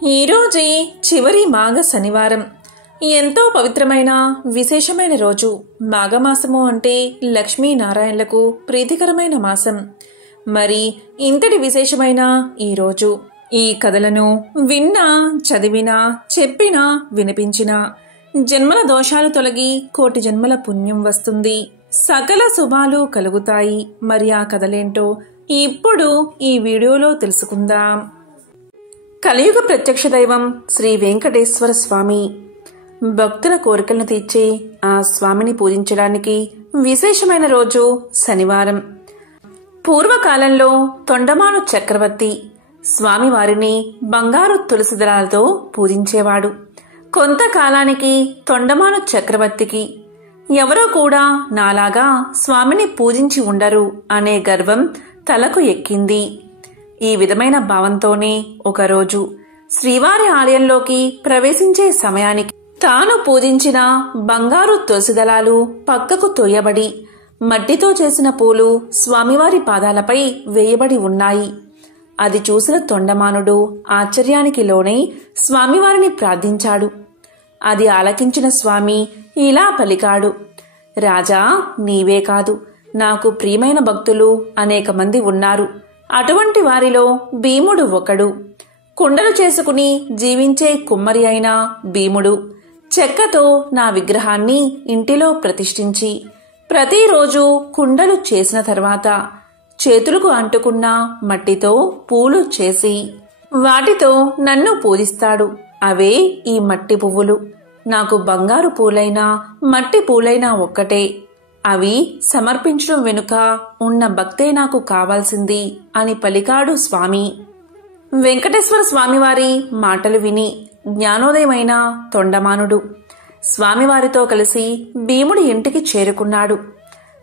ఈరోజే చివరి మాఘ శనివారం. ఎంతో పవిత్రమైన విశేషమైన రోజు. మాఘమాసము అంటే లక్ష్మీనారాయణలకు ప్రీతికరమైన మాసం. మరి ఇంతటి విశేషమైన ఈ రోజు ఈ కథలను విన్నా, చదివినా, చెప్పినా, వినిపించినా జన్మల దోషాలు తొలగి కోటి జన్మల పుణ్యం వస్తుంది, సకల శుభాలు కలుగుతాయి. మరి ఆ కథలేంటో ఇప్పుడు ఈ వీడియోలో తెలుసుకుందాం. కలియుగ ప్రత్యక్ష దైవం శ్రీ వెంకటేశ్వర స్వామి. భక్తుల కోరికలను తీర్చే ఆ స్వామిని పూజించడానికి విశేషమైన రోజు శనివారం. పూర్వకాలంలో తొండమాను చక్రవర్తి స్వామివారిని బంగారు తులసి దళాలతో పూజించేవాడు. కొంతకాలానికి తొండమాను చక్రవర్తికి ఎవరో కూడా నాలాగా స్వామిని పూజించి ఉండరు అనే గర్వం తలకు ఎక్కింది. ఈ విధమైన భావంతోనే ఒకరోజు శ్రీవారి ఆలయంలోకి ప్రవేశించే సమయానికి తాను పూజించిన బంగారు తులసి దళాలు పక్కకు తొయ్యబడి మట్టితో చేసిన పూలు స్వామివారి పాదాలపై వేయబడి ఉన్నాయి. అది చూసిన తొండమానుడు ఆశ్చర్యానికి లోనై స్వామివారిని ప్రార్థించాడు. అది ఆలకించిన స్వామి ఇలా పలికాడు: రాజా, నీవే కాదు, నాకు ప్రియమైన భక్తులు అనేక మంది ఉన్నారు. అటువంటి వారిలో భీముడు ఒకడు. కుండలు చేసుకుని జీవించే కుమ్మరి అయిన భీముడు చెక్కతో నా విగ్రహాన్ని ఇంటిలో ప్రతిష్ఠించి ప్రతిరోజు కుండలు చేసిన తర్వాత చేతులకు అంటుకున్న మట్టితో పూలు చేసి వాటితో నన్ను పూజిస్తాడు. అవే ఈ మట్టి పువ్వులు. నాకు బంగారు పూలైనా మట్టి పూలైనా ఒక్కటే. అవి సమర్పించడం వెనుక ఉన్న భక్తే నాకు కావాల్సింది అని పలికాడు స్వామి. వెంకటేశ్వర స్వామివారి మాటలు విని జ్ఞానోదయమైన తొండమానుడు స్వామివారితో కలిసి భీముడి ఇంటికి చేరుకున్నాడు.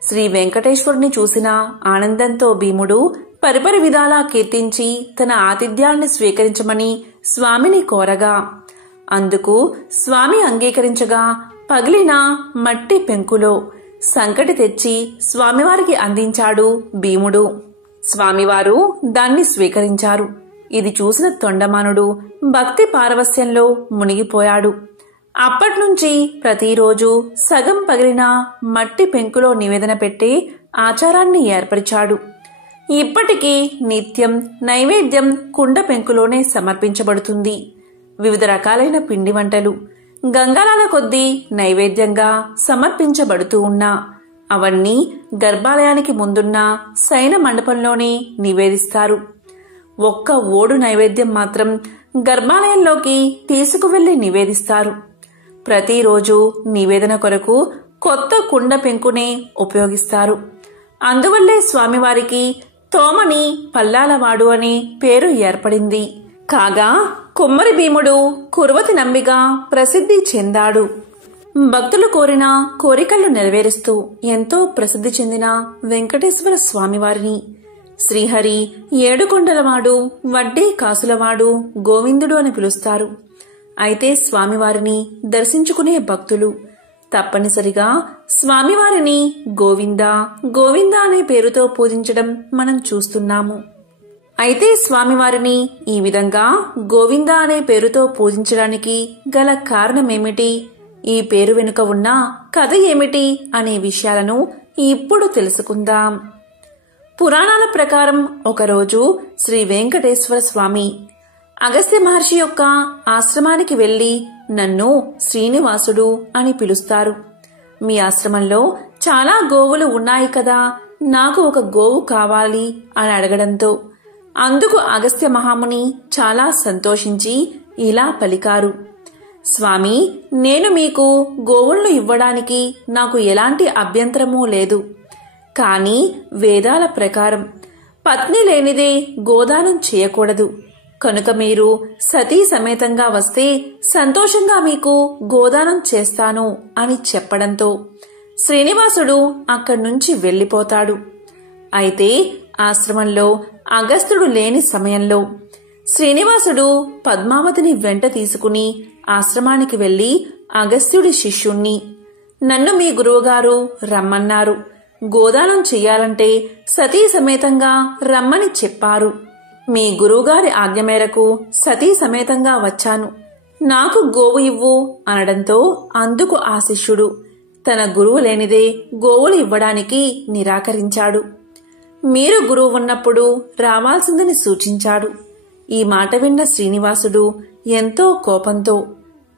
శ్రీ వెంకటేశ్వరుని చూసిన ఆనందంతో భీముడు పరిపరి విధాలా కీర్తించి తన ఆతిథ్యాన్ని స్వీకరించమని స్వామిని కోరగా అందుకు స్వామి అంగీకరించగా పగిలిన మట్టి పెంకులో సంకటి తెచ్చి స్వామివారికి అందించాడు భీముడు. స్వామివారు దాన్ని స్వీకరించారు. ఇది చూసిన తొండమానుడు భక్తి పారవస్యంలో మునిగిపోయాడు. అప్పట్నుంచి ప్రతిరోజు సగం పగిలిన మట్టి పెంకులో నివేదన పెట్టే ఆచారాన్ని ఏర్పరిచాడు. ఇప్పటికీ నిత్యం నైవేద్యం కుండ పెంకులోనే సమర్పించబడుతుంది. వివిధ రకాలైన పిండి వంటలు గంగాళాల కొద్దీ నైవేద్యంగా సమర్పించబడుతూ ఉన్నా అవన్నీ గర్భాలయానికి ముందున్న శయన మండపంలోనే నివేదిస్తారు. ఒక్క ఓడు నైవేద్యం మాత్రం గర్భాలయంలోకి తీసుకువెళ్లి నివేదిస్తారు. ప్రతిరోజు నివేదన కొరకు కొత్త కుండ పెంకునే ఉపయోగిస్తారు. అందువల్లే స్వామివారికి తోమని పల్లాలవాడు అనే పేరు ఏర్పడింది. కాగా కుమ్మరి భీముడు కురువతి నంబిగా ప్రసిద్ధి చెందాడు. భక్తులు కోరిన కోరికలను నెరవేరుస్తూ ఎంతో ప్రసిద్ధి చెందిన వెంకటేశ్వర స్వామివారిని శ్రీహరి, ఏడుకొండలవాడు, వడ్డీ కాసులవాడు, గోవిందుడు అని పిలుస్తారు. అయితే స్వామివారిని దర్శించుకునే భక్తులు తప్పనిసరిగా స్వామివారిని గోవింద గోవింద అనే పేరుతో పూజించడం మనం చూస్తున్నాము. అయితే స్వామివారిని ఈ విధంగా గోవింద అనే పేరుతో పూజించడానికి గల కారణమేమిటి, ఈ పేరు వెనుక ఉన్న కథ ఏమిటి అనే విషయాలను ఇప్పుడు తెలుసుకుందాం. పురాణాల ప్రకారం ఒకరోజు శ్రీ వెంకటేశ్వర స్వామి అగస్త్య మహర్షి యొక్క ఆశ్రమానికి వెళ్లి నన్ను శ్రీనివాసుడు అని పిలుస్తారు. మీ ఆశ్రమంలో చాలా గోవులు ఉన్నాయి కదా, నాకు ఒక గోవు కావాలి అని అడగడంతో అందుకు అగస్త్య మహాముని చాలా సంతోషించి ఇలా పలికారు: స్వామి, నేను మీకు గోవులను ఇవ్వడానికి నాకు ఎలాంటి అభ్యంతరమూ లేదు. కానీ వేదాల ప్రకారం పత్ని లేనిదే గోదానం చేయకూడదు. కనుక మీరు సతీ సమేతంగా వస్తే సంతోషంగా మీకు గోదానం చేస్తాను అని చెప్పడంతో శ్రీనివాసుడు అక్కడి నుంచి వెళ్లిపోతాడు. అయితే ఆశ్రమంలో అగస్త్యుడు లేని సమయంలో శ్రీనివాసుడు పద్మావతిని వెంట తీసుకుని ఆశ్రమానికి వెళ్లి అగస్త్యుడి శిష్యుణ్ణి, నన్ను మీ గురువుగారు రమ్మన్నారు, గోదానం చెయ్యాలంటే సతీ సమేతంగా రమ్మని చెప్పారు. మీ గురువుగారి ఆజ్ఞ మేరకు సతీ సమేతంగా వచ్చాను. నాకు గోవు ఇవ్వు అనడంతో అందుకు ఆ శిష్యుడు తన గురువు లేనిదే గోవులు ఇవ్వడానికి నిరాకరించాడు. మీరు గురువు ఉన్నప్పుడు రావాల్సిందని సూచించాడు. ఈ మాట విన్న శ్రీనివాసుడు ఎంతో కోపంతో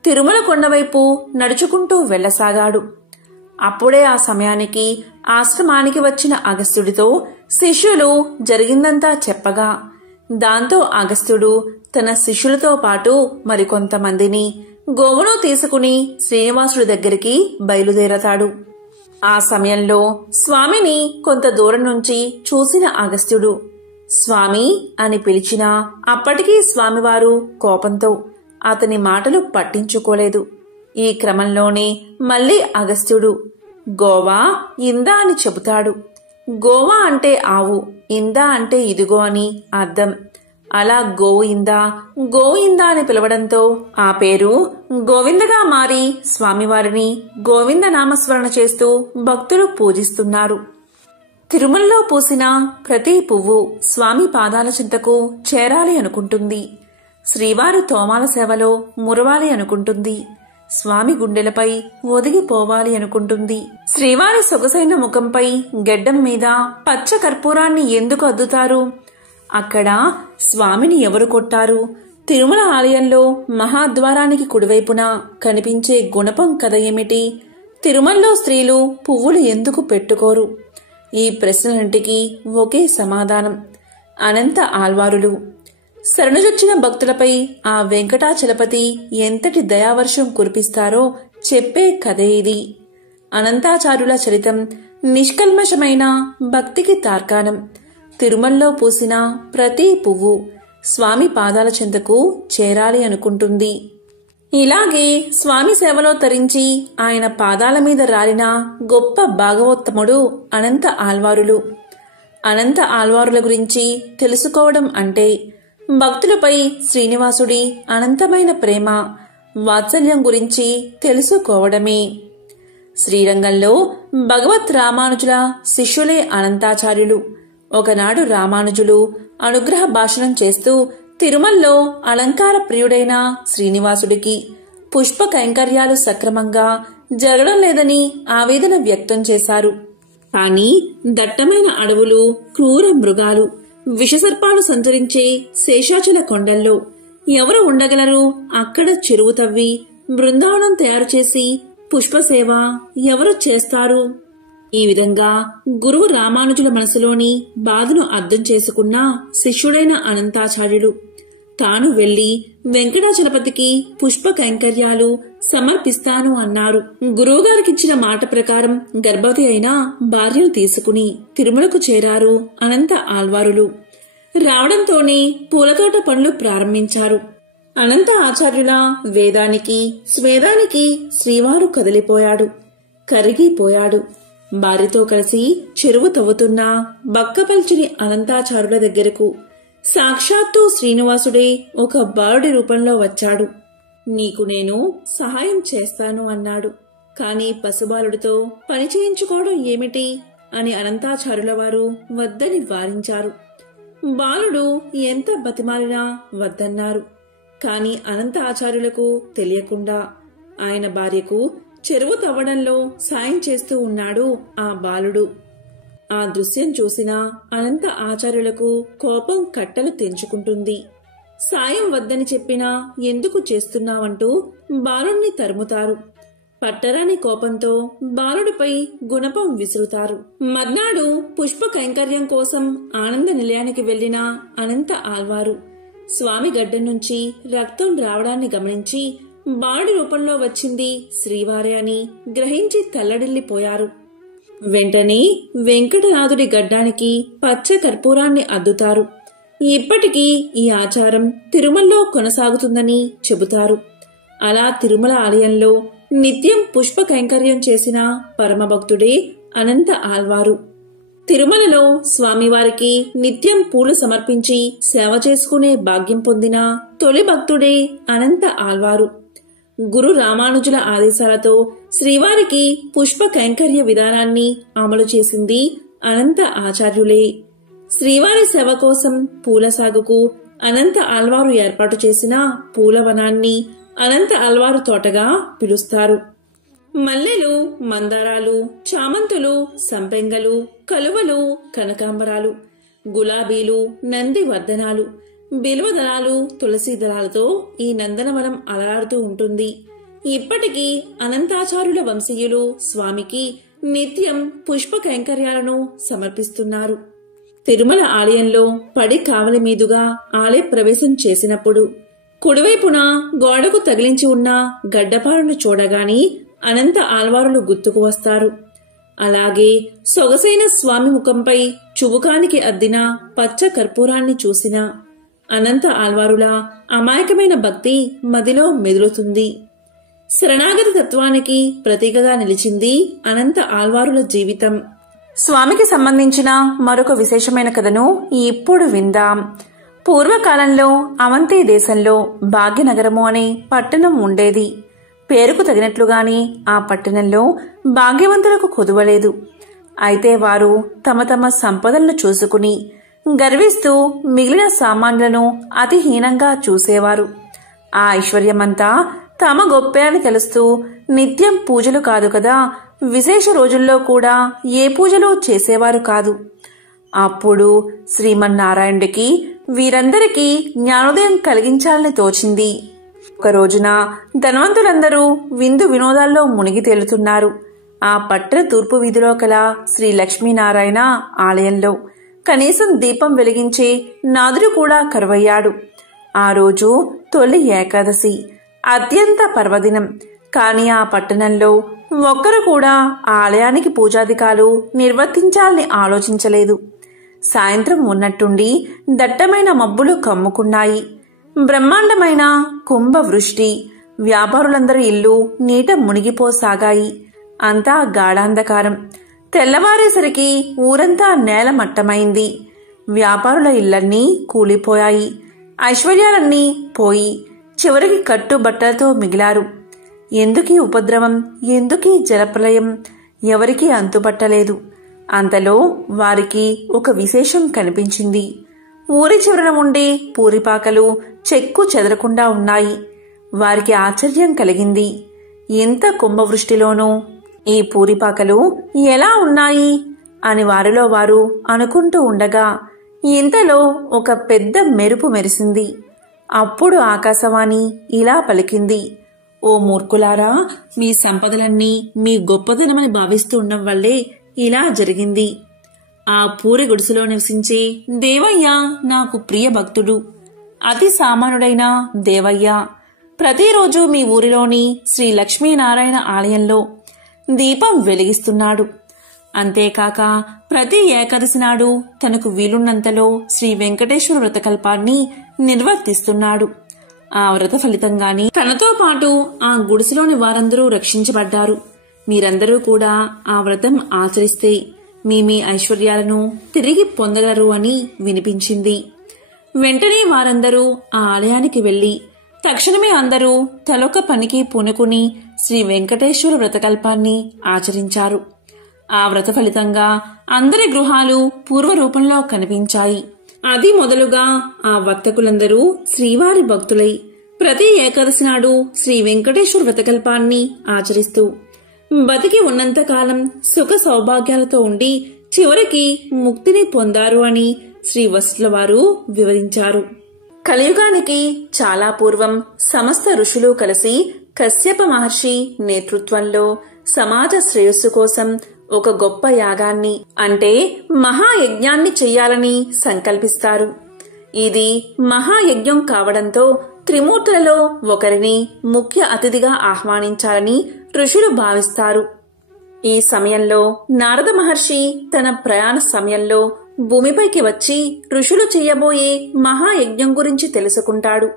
తిరుమల కొండవైపు నడుచుకుంటూ వెళ్లసాగాడు. అప్పుడే ఆ సమయానికి ఆశ్రమానికి వచ్చిన అగస్త్యుడితో శిష్యులు జరిగిందంతా చెప్పగా దాంతో అగస్త్యుడు తన శిష్యులతో పాటు మరికొంతమందిని గోవును తీసుకుని శ్రీనివాసుడి దగ్గరికి బయలుదేరతాడు. ఆ సమయంలో స్వామిని కొంత దూరం నుంచి చూసిన అగస్త్యుడు స్వామి అని పిలిచినా అప్పటికీ స్వామివారు కోపంతో అతని మాటలు పట్టించుకోలేదు. ఈ క్రమంలోనే మళ్లీ అగస్త్యుడు గోవా ఇందా అని చెబుతాడు. గోవా అంటే ఆవు, ఇందా అంటే ఇదిగో అని అర్థం. అలా గోవిందా అని పిలవడంతో ఆ పేరు గోవిందగా మారి స్వామివారిని గోవింద నామస్మరణ చేస్తూ భక్తులు పూజిస్తున్నారు. తిరుమలలో పూసిన ప్రతి పువ్వు స్వామి పాదాల చింతకు చేరాలి అనుకుంటుంది. శ్రీవారి తోమాల సేవలో మురవాలి అనుకుంటుంది. స్వామి గుండెలపై ఒదిగిపోవాలి అనుకుంటుంది. శ్రీవారి సొగసైన ముఖంపై గెడ్డం మీద పచ్చ కర్పూరాన్ని ఎందుకు అద్దుతారు? అక్కడ స్వామిని ఎవరు కొట్టారు? తిరుమల ఆలయంలో మహాద్వారానికి కుడివైపున కనిపించే గుణపం కథ ఏమిటి? తిరుమలలో స్త్రీలు పువ్వులు ఎందుకు పెట్టుకోరు? ఈ ప్రశ్నలంటికి ఒకే సమాధానం, అనంత ఆళ్వారులు. శరణుజొచ్చిన భక్తులపై ఆ వెంకటాచలపతి ఎంతటి దయావర్షం కురిపిస్తారో చెప్పే కథే ఇది. అనంతాచార్యుల చరితం నిష్కల్మషమైన భక్తికి తార్కాణం. తిరుమలలో పూసిన ప్రతి పువ్వు స్వామి పాదాల చెంతకు చేరాలి అనుకుంటుంది. ఇలాగే స్వామి సేవలో తరించి ఆయన పాదాల మీద రాలిన గొప్ప భాగవోత్తముడు అనంత ఆళ్వారులు. అనంత ఆళ్వారుల గురించి తెలుసుకోవడం అంటే భక్తులపై శ్రీనివాసుడి అనంతమైన ప్రేమ, వాత్సల్యం గురించి తెలుసుకోవడమే. శ్రీరంగంలో భగవత్ రామానుజుల శిష్యులే అనంతాచార్యులు. ఒకనాడు రామానుజులు అనుగ్రహ భాషణం చేస్తూ తిరుమలలో అలంకార ప్రియుడైన శ్రీనివాసుడికి పుష్ప కైంకర్యాలు సక్రమంగా జరగడం లేదని ఆవేదన వ్యక్తం చేశారు. కాని దట్టమైన అడవులు, క్రూర మృగాలు, విషసర్పాలు సంచరించే శేషాచల కొండల్లో ఎవరు ఉండగలరు? అక్కడ చెరువు తవ్వి బృందావనం తయారు చేసి పుష్పసేవ ఎవరు చేస్తారు? ఈ విధంగా గురువు రామానుజుల మనసులోని బాధను అర్థం చేసుకున్న శిష్యుడైన అనంతాచార్యులు తాను వెళ్లి వెంకటాచలపతికి పుష్ప కైంకర్యాలు సమర్పిస్తాను అన్నారు. గురువుగారికిచ్చిన మాట ప్రకారం గర్భవతి అయిన భార్యను తీసుకుని తిరుమలకు చేరారు అనంత ఆళ్వారులు. రావడంతోనే పూలతోట పనులు ప్రారంభించారు. అనంత ఆచార్యుల వేదానికి స్వేదానికి శ్రీవారు కదిలిపోయాడు, కరిగిపోయాడు. భార్యతో కలిసి చెరువు తవ్వుతున్న బక్కపల్చిని అనంతాచార్యుల దగ్గరకు సాక్షాత్తు శ్రీనివాసుడే ఒక బాలుడి రూపంలో వచ్చాడు. నీకు నేను సహాయం చేస్తాను అన్నాడు. కాని పసిబాలుడితో పని చేయించుకోవడం ఏమిటి అని అనంతాచార్యుల వారు వద్దని వారించారు. బాలుడు ఎంత బతిమాలినా వద్దన్నారు. కాని అనంత ఆచార్యులకు తెలియకుండా ఆయన భార్యకు చెరువు తవ్వడంలో సాయం చేస్తూ ఉన్నాడు ఆ బాలుడు. ఆ దృశ్యం చూసిన అనంత ఆచార్యులకు కోపం కట్టలు తెంచుకుంటుంది. సాయం వద్దని చెప్పినా ఎందుకు చేస్తున్నావంటూ బాలుణ్ణి తరుముతారు. పట్టరాని కోపంతో బాలుడిపై గుణపం విసురుతారు. మర్నాడు పుష్ప కైంకర్యం కోసం ఆనంద నిలయానికి వెళ్లిన అనంత ఆళ్వారు స్వామి గడ్డం నుంచి రక్తం రావడాన్ని గమనించి బాలుడి రూపంలో వచ్చింది శ్రీవారే అని గ్రహించి తల్లడిల్లిపోయారు. వెంటనే వెంకటనాథుడి గడ్డానికి పచ్చ కర్పూరాన్ని అద్దుతారు. ఇప్పటికీ ఈ ఆచారం తిరుమలలో కొనసాగుతుందని చెబుతారు. అలా తిరుమల ఆలయంలో నిత్యం పుష్ప కైంకర్యం చేసిన పరమభక్తుడే అనంత ఆళ్వారు. తిరుమలలో స్వామివారికి నిత్యం పూలు సమర్పించి సేవ చేసుకునే భాగ్యం పొందిన తొలి భక్తుడే అనంత ఆళ్వారు. గురు రామానుజుల ఆదేశాలతో శ్రీవారికి పుష్ప కైంకర్య విధానాన్ని అమలు చేసింది అనంత ఆచార్యులే. శ్రీవారి సేవ కోసం పూల సాగుకు అనంత ఆల్వారు ఏర్పాటు చేసిన పూలవనాన్ని అనంత ఆల్వారు తోటగా పిలుస్తారు. మల్లెలు, మందారాలు, చామంతులు, సంపెంగలు, కలువలు, కనకాంబరాలు, గులాబీలు, నంది వర్ధనాలు, బిల్వదళాలు, తులసి దళాలతో ఈ నందనవనం అలరాడుతూ ఉంటుంది. ఇప్పటికీ అనంతాచార్యుల వంశీయులు స్వామికి నిత్యం పుష్ప కైంకర్యాలను సమర్పిస్తున్నారు. తిరుమల ఆలయంలో పడి కావలి మీదుగా ఆలయ ప్రవేశం చేసినప్పుడు కుడివైపున గోడకు తగిలించి ఉన్న గడ్డపారను చూడగాని అనంత ఆల్వారులు గుర్తుకు వస్తారు. అలాగే సొగసైన స్వామి ముఖంపై చుబుకానికి అద్దిన పచ్చ కర్పూరాన్ని చూసిన అనంత ఆల్వారుల అమాయకమైన భక్తి మదిలో మెదులుతుంది. శరణాగతి తత్వానికి ప్రతీకగా నిలిచింది అనంత ఆల్వారుల జీవితం. స్వామికి సంబంధించిన మరొక విశేషమైన కథను ఇప్పుడు విందాం. పూర్వకాలంలో అవంతి దేశంలో భాగ్యనగరము అనే పట్టణం ఉండేది. పేరుకు తగినట్లుగానే ఆ పట్టణంలో భాగ్యవంతులకు కొదువలేదు. అయితే వారు తమ తమ సంపదలను చూసుకుని గర్విస్తూ మిగిలిన సామాన్యులను అతి హీనంగా చూసేవారు. ఆ ఐశ్వర్యమంతా తమ గొప్పే అని తెలుస్తూ నిత్యం పూజలు కాదు కదా, విశేష రోజుల్లో కూడా ఏ పూజలు చేసేవారు కాదు. అప్పుడు శ్రీమన్నారాయణుడికి వీరందరికీ జ్ఞానోదయం కలిగించాలని తోచింది. ఒక రోజున ధనవంతులందరూ విందు వినోదాల్లో మునిగి తేలుతున్నారు. ఆ పట్టణ తూర్పు వీధిలో కల శ్రీ లక్ష్మీనారాయణ ఆలయంలో కనీసం దీపం వెలిగించే నాదుడు కూడా కరువయ్యాడు. ఆ రోజు తొలి ఏకాదశి, అత్యంత పర్వదినం. కాని ఆ పట్టణంలో ఒక్కరు కూడా ఆలయానికి పూజాధికాలు నిర్వర్తించాలని ఆలోచించలేదు. సాయంత్రం ఉన్నట్టుండి దట్టమైన మబ్బులు కమ్ముకున్నాయి. బ్రహ్మాండమైన కుంభవృష్టి. వ్యాపారులందరి ఇల్లు నీట మునిగిపోసాగాయి. అంతా గాఢాంధకారం. తెల్లవారేసరికి ఊరంతా నేలమట్టమైంది. వ్యాపారుల ఇళ్లన్నీ కూలిపోయాయి. ఐశ్వర్యాలన్నీ పోయి చివరికి కట్టుబట్టలతో మిగిలారు. ఎందుకీ ఉపద్రవం, ఎందుకీ జలప్రలయం, ఎవరికీ అంతుపట్టలేదు. అంతలో వారికి ఒక విశేషం కనిపించింది. ఊరి చివరన ఉండే పూరిపాకలు చెక్కు చెదరకుండా ఉన్నాయి. వారికి ఆశ్చర్యం కలిగింది. ఎంత కుంభవృష్టిలోనూ ఈ పూరిపాకలు ఎలా ఉన్నాయి అని వారిలో వారు అనుకుంటూ ఉండగా ఇంతలో ఒక పెద్ద మెరుపు మెరిసింది. అప్పుడు ఆకాశవాణి ఇలా పలికింది, ఓ మూర్ఖులారా, మీ సంపదలన్నీ మీ గొప్పదనమని భావిస్తూ ఉండడం వల్లే ఇలా జరిగింది. ఆ పూరి గుడిసెలో నివసించే దేవయ్య నాకు ప్రియ భక్తుడు. అతి సామాన్యుడైన దేవయ్య ప్రతిరోజు మీ ఊరిలోని శ్రీ లక్ష్మీనారాయణ ఆలయంలో దీపం వెలిగిస్తున్నాడు. అంతేకాక ప్రతి ఏకాదశి నాడు తనకు వీలున్నంతలో శ్రీ వెంకటేశ్వర వ్రతకల్పాన్ని నిర్వర్తిస్తున్నాడు. ఆ వ్రత ఫలితంగానే తనతో పాటు ఆ గుడిసెలోని వారందరూ రక్షించబడ్డారు. మీరందరూ కూడా ఆ వ్రతం ఆచరిస్తే మీ ఐశ్వర్యాలను తిరిగి పొందగలరు అని వినిపించింది. వెంటనే వారందరూ ఆ ఆలయానికి వెళ్లి తక్షణమే అందరూ తలొక పనికి పూనుకుని శ్రీ వెంకటేశ్వర వ్రతకల్పాన్ని ఆచరించారు. ఆ వ్రత ఫలితంగా అందరి గృహాలు పూర్వరూపంలో కనిపించాయి. అది మొదలుగా ఆ వర్తకులందరూ శ్రీవారి భక్తులై ప్రతి ఏకాదశి నాడు శ్రీ వెంకటేశ్వర వ్రతకల్పాన్ని ఆచరిస్తూ బతికి ఉన్నంతకాలం సుఖ సౌభాగ్యాలతో ఉండి చివరికి ముక్తిని పొందారు అని శ్రీ వశిష్ఠుల వారు వివరించారు. కలియుగానికి చాలా పూర్వం సమస్త ఋషులు కలిసి కశ్యప మహర్షి నేతృత్వంలో సమాజ శ్రేయస్సు కోసం ఒక గొప్ప యాగాన్ని అంటే మహాయజ్ఞాన్ని చెయ్యాలని సంకల్పిస్తారు. ఇది మహాయజ్ఞం కావడంతో త్రిమూర్తులలో ఒకరిని ముఖ్య అతిథిగా ఆహ్వానించాలని ఋషులు భావిస్తారు. ఈ సమయంలో నారద మహర్షి తన ప్రయాణ సమయంలో భూమిపైకి వచ్చి ఋషులు చెయ్యబోయే మహాయజ్ఞం గురించి తెలుసుకుంటాడు.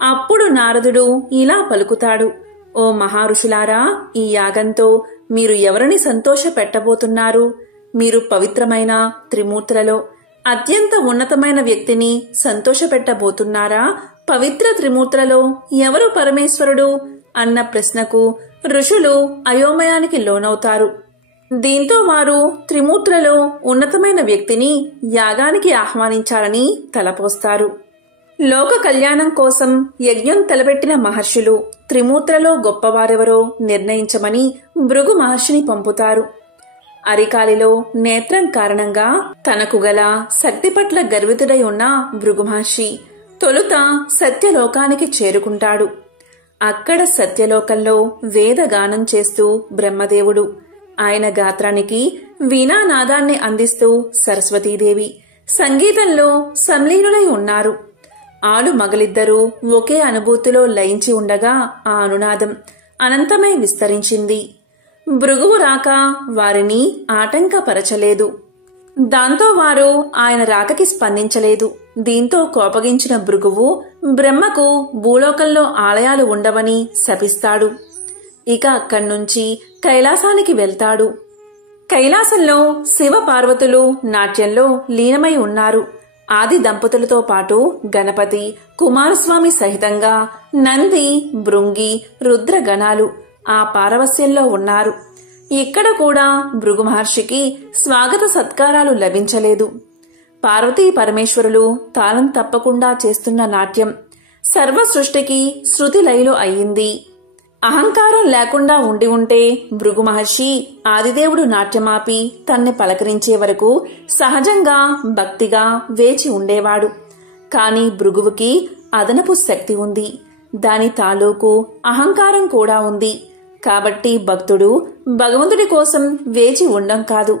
అప్పుడు నారదుడు ఇలా పలుకుతాడు, ఓ మహారుషులారా, ఈ యాగంతో మీరు ఎవరిని సంతోష పెట్టబోతున్నారు? మీరు పవిత్రమైన త్రిమూర్తులలో అత్యంత ఉన్నతమైన వ్యక్తిని సంతోష పెట్టబోతున్నారా? పవిత్ర త్రిమూర్తులలో ఎవరు పరమేశ్వరుడు అన్న ప్రశ్నకు ఋషులు అయోమయానికి లోనవుతారు. దీంతో వారు త్రిమూర్తులలో ఉన్నతమైన వ్యక్తిని యాగానికి ఆహ్వానించాలని తలపోస్తారు. లోక కళ్యాణం కోసం యజ్ఞం తలపెట్టిన మహర్షులు త్రిమూర్తులలో గొప్పవారెవరో నిర్ణయించమని భృగు మహర్షిని పంపుతారు. అరికాలిలో నేత్రం కారణంగా తనకు గల శక్తి పట్ల గర్వితుడై ఉన్న భృగు మహర్షి తొలుత సత్యలోకానికి చేరుకుంటాడు. అక్కడ సత్యలోకంలో వేదగానం చేస్తూ బ్రహ్మదేవుడు, ఆయన గాత్రానికి వీణానాదాన్ని అందిస్తూ సరస్వతీదేవి సంగీతంలో సంలీనులై ఉన్నారు. ఆలు మగలిద్దరూ ఒకే అనుభూతిలో లయించి ఉండగా ఆ అనునాదం అనంతమై విస్తరించింది. భృగువు రాక వారిని ఆటంకపరచలేదు. దాంతో వారు ఆయన రాకకి స్పందించలేదు. దీంతో కోపగించిన భృగువు బ్రహ్మకు భూలోకంలో ఆలయాలు ఉండవని శపిస్తాడు. ఇక అక్కడ్నుంచి కైలాసానికి వెళ్తాడు. కైలాసంలో శివ పార్వతులు నాట్యంలో లీనమై ఉన్నారు. ఆది దంపతులతో పాటు గణపతి, కుమారస్వామి సహితంగా నంది, భృంగి, రుద్రగణాలు ఆ పారవస్యంలో ఉన్నారు. ఇక్కడ కూడా భృగు మహర్షికి స్వాగత సత్కారాలు లభించలేదు. పార్వతీ పరమేశ్వరులు తాళం తప్పకుండా చేస్తున్న నాట్యం సర్వ సృష్టికి శృతి లయలు అయ్యింది. అహంకారం లేకుండా ఉండి ఉంటే భృగు మహర్షి ఆదిదేవుడు నాట్యమాపి తన్ని పలకరించే వరకు సహజంగా భక్తిగా వేచి ఉండేవాడు. కాని భృగువుకి అదనపు శక్తి ఉంది. దాని తాలూకు అహంకారం కూడా ఉంది. కాబట్టి భక్తుడు భగవంతుడి కోసం వేచి ఉండం కాదు,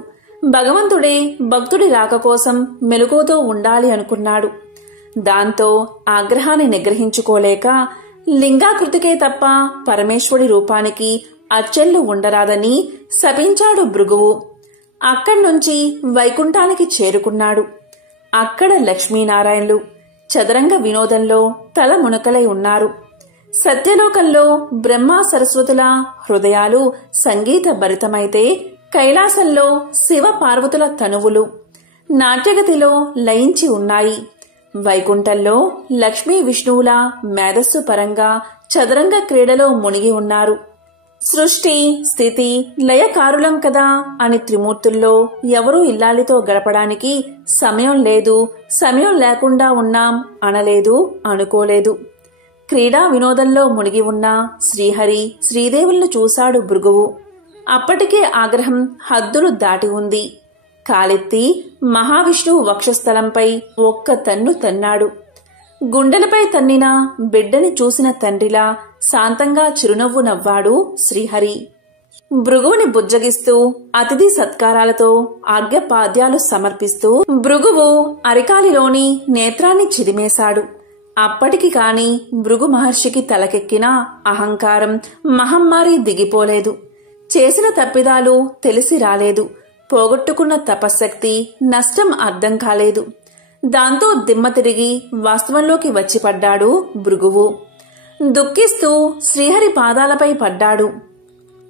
భగవంతుడే భక్తుడి రాక కోసం మెలకువతో ఉండాలి అనుకున్నాడు. దాంతో ఆగ్రహాన్ని నిగ్రహించుకోలేక లింగాకృతికే తప్ప పరమేశ్వరుడి రూపానికి అచ్చెల్లు ఉండరాదని శపించాడు భృగువు. అక్కడ్నుంచి వైకుంఠానికి చేరుకున్నాడు. అక్కడ లక్ష్మీనారాయణులు చదరంగ వినోదంలో తల మునకలై ఉన్నారు. సత్యలోకంలో బ్రహ్మ సరస్వతుల హృదయాలు సంగీత భరితమైతే కైలాసంలో శివ పార్వతుల తనువులు నాట్యగతిలో లయించి ఉన్నాయి. వైకుంఠంలో లక్ష్మీ విష్ణువుల మేధస్సు పరంగా చదరంగ క్రీడలో మునిగి ఉన్నారు. సృష్టి స్థితి లయకారులం కదా అని త్రిమూర్తుల్లో ఎవరూ ఇల్లాలితో గడపడానికి సమయం లేదు, సమయం లేకుండా ఉన్నాం అనలేదు, అనుకోలేదు. క్రీడా వినోదంలో మునిగి ఉన్న శ్రీహరి శ్రీదేవులను చూశాడు భృగువు. అప్పటికే ఆగ్రహం హద్దులు దాటి ఉంది. కాలెత్తి మహావిష్ణువు వక్షస్థలంపై ఒక్క తన్ను తన్నాడు. గుండెలపై తన్నిన బిడ్డని చూసిన తండ్రిలా శాంతంగా చిరునవ్వు నవ్వాడు శ్రీహరి. భృగువుని బుజ్జగిస్తూ అతిథి సత్కారాలతో ఆజ్ఞపాద్యాలు సమర్పిస్తూ భృగువు అరికాలిలోని నేత్రాన్ని చిదిమేశాడు. అప్పటికి కాని భృగు మహర్షికి తలకెక్కిన అహంకారం మహమ్మారి దిగిపోలేదు. చేసిన తప్పిదాలు తెలిసి రాలేదు. పోగొట్టుకున్న తపశ్శక్తి నష్టం అర్థం కాలేదు. దాంతో దిమ్మ తిరిగి వాస్తవంలోకి వచ్చి పడ్డాడు భృగువు. దుఃఖిస్తూ శ్రీహరి పాదాలపై పడ్డాడు.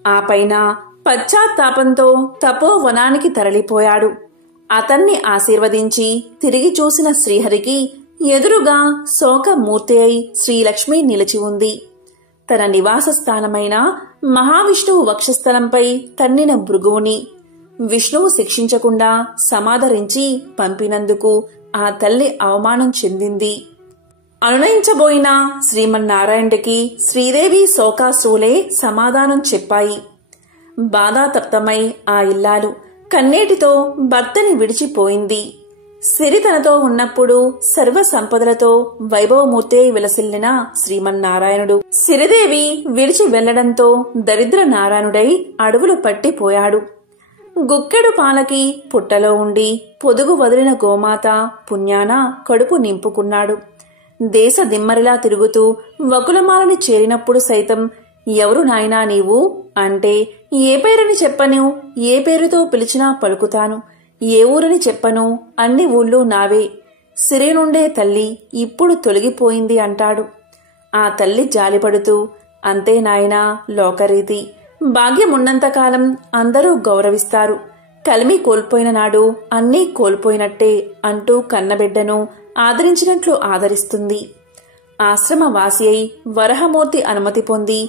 ఆ పైన పశ్చాత్తాపంతో తపోవనానికి తరలిపోయాడు. అతన్ని ఆశీర్వదించి తిరిగి చూసిన శ్రీహరికి ఎదురుగా శోకమూర్తి అయి శ్రీలక్ష్మి నిలిచి ఉంది. తన నివాస స్థానమైన మహావిష్ణువు వక్షస్థలంపై తన్నిన భృగువుని విష్ణువు శిక్షించకుండా సమాదరించి పంపినందుకు ఆ తల్లి అవమానం చెందింది. అనునయించబోయిన శ్రీమన్నారాయణుడికి శ్రీదేవి శోకాసూలే సమాధానం చెప్పాయి. బాధాతప్తమై ఆ ఇల్లాలు కన్నీటితో భర్తని విడిచిపోయింది. సిరి తనతో ఉన్నప్పుడు సర్వ సంపదలతో వైభవమూర్తే విలసిల్లిన శ్రీమన్నారాయణుడు సిరిదేవి విడిచి వెళ్లడంతో దరిద్ర నారాయణుడై అడవులు పట్టిపోయాడు. గుక్కెడు పాలకి పుట్టలో ఉండి పొదుగు వదిలిన గోమాత పుణ్యాన కడుపు నింపుకున్నాడు. దేశ దిమ్మరిలా తిరుగుతూ వకులమాలని చేరినప్పుడు సైతం ఎవరు నాయనా నీవు అంటే ఏ పేరుని చెప్పను, ఏ పేరుతో పిలిచినా పలుకుతాను, ఏ ఊరని చెప్పను, అన్ని ఊళ్ళు నావే, సిరి నుండే తల్లి ఇప్పుడు తొలగిపోయింది అంటాడు. ఆ తల్లి జాలిపడుతూ అంతే నాయనా లోకరీతి, భాగ్యమున్నంతకాలం అందరూ గౌరవిస్తారు, కలిమి కోల్పోయిన నాడు అన్నీ కోల్పోయినట్టే అంటూ కన్నబిడ్డను ఆదరించినట్లు ఆదరిస్తుంది. ఆశ్రమవాసి అయి వరహమూర్తి అనుమతి పొంది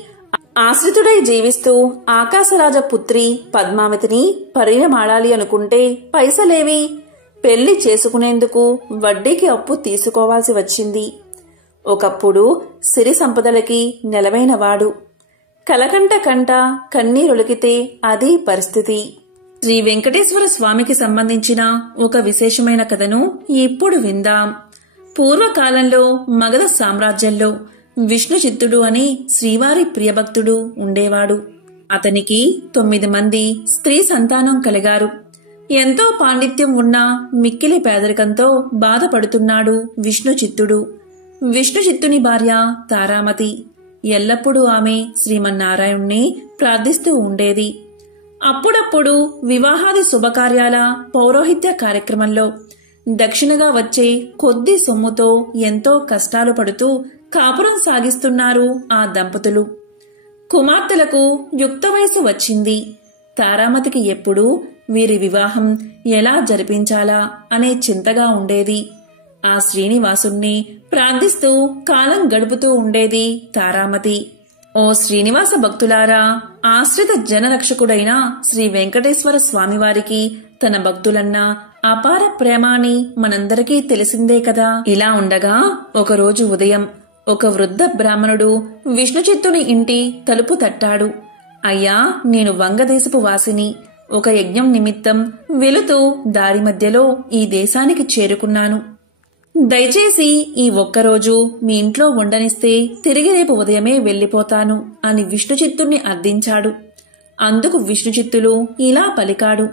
ఆశ్రితుడై జీవిస్తూ ఆకాశరాజ పుత్రి పద్మావతిని పరిణమాడాలి అనుకుంటే పైసలేవి? పెళ్లి చేసుకునేందుకు వడ్డీకి అప్పు తీసుకోవాల్సి వచ్చింది. ఒకప్పుడు సిరి సంపదలకి నెలవైనవాడు. కలకంట కంట కన్నీరొలికితే అదీ పరిస్థితి. శ్రీ వెంకటేశ్వర స్వామికి సంబంధించిన ఒక విశేషమైన కథను ఇప్పుడు విందాం. పూర్వకాలంలో మగధ సామ్రాజ్యంలో విష్ణుచిత్తుడు అని శ్రీవారి ప్రియభక్తుడు ఉండేవాడు. అతనికి 9 మంది స్త్రీ సంతానం కలిగారు. ఎంతో పాండిత్యం ఉన్న మిక్కిలి పేదరికంతో బాధపడుతున్నాడు విష్ణుచిత్తుడు. విష్ణుచిత్తుని భార్య తారామతి. ఎల్లప్పుడూ ఆమె శ్రీమన్నారాయణ్ణి ప్రార్థిస్తూ ఉండేది. అప్పుడప్పుడు వివాహాది శుభకార్యాల పౌరోహిత్య కార్యక్రమంలో దక్షిణగా వచ్చే కొద్ది సొమ్ముతో ఎంతో కష్టాలు పడుతూ కాపురం సాగిస్తున్నారు ఆ దంపతులు. కుమార్తెలకు యుక్త వయసు వచ్చింది. తారామతికి ఎప్పుడూ వీరి వివాహం ఎలా జరిపించాలా అనే చింతగా ఉండేది. ఆ శ్రీనివాసుణ్ణి ప్రార్థిస్తూ కాలం గడుపుతూ ఉండేది తారామతి. ఓ శ్రీనివాస భక్తులారా, ఆశ్రిత జనరక్షకుడైన శ్రీ వెంకటేశ్వర స్వామివారికి తన భక్తులన్నా అపార ప్రేమాని మనందరికీ తెలిసిందే కదా. ఇలా ఉండగా ఒకరోజు ఉదయం ఒక వృద్ధ బ్రాహ్మణుడు విష్ణుచిత్తుని ఇంటి తలుపు తట్టాడు. అయ్యా, నేను వంగదేశపు వాసిని. ఒక యజ్ఞం నిమిత్తం వెళుతూ దారి మధ్యలో ఈ దేశానికి చేరుకున్నాను. దయచేసి ఈ ఒక్కరోజు మీ ఇంట్లో ఉండనిస్తే తిరిగి రేపు ఉదయమే వెళ్లిపోతాను అని విష్ణుచిత్తుణ్ణి అర్థించాడు. అందుకు విష్ణుచిత్తులు ఇలా పలికాడు.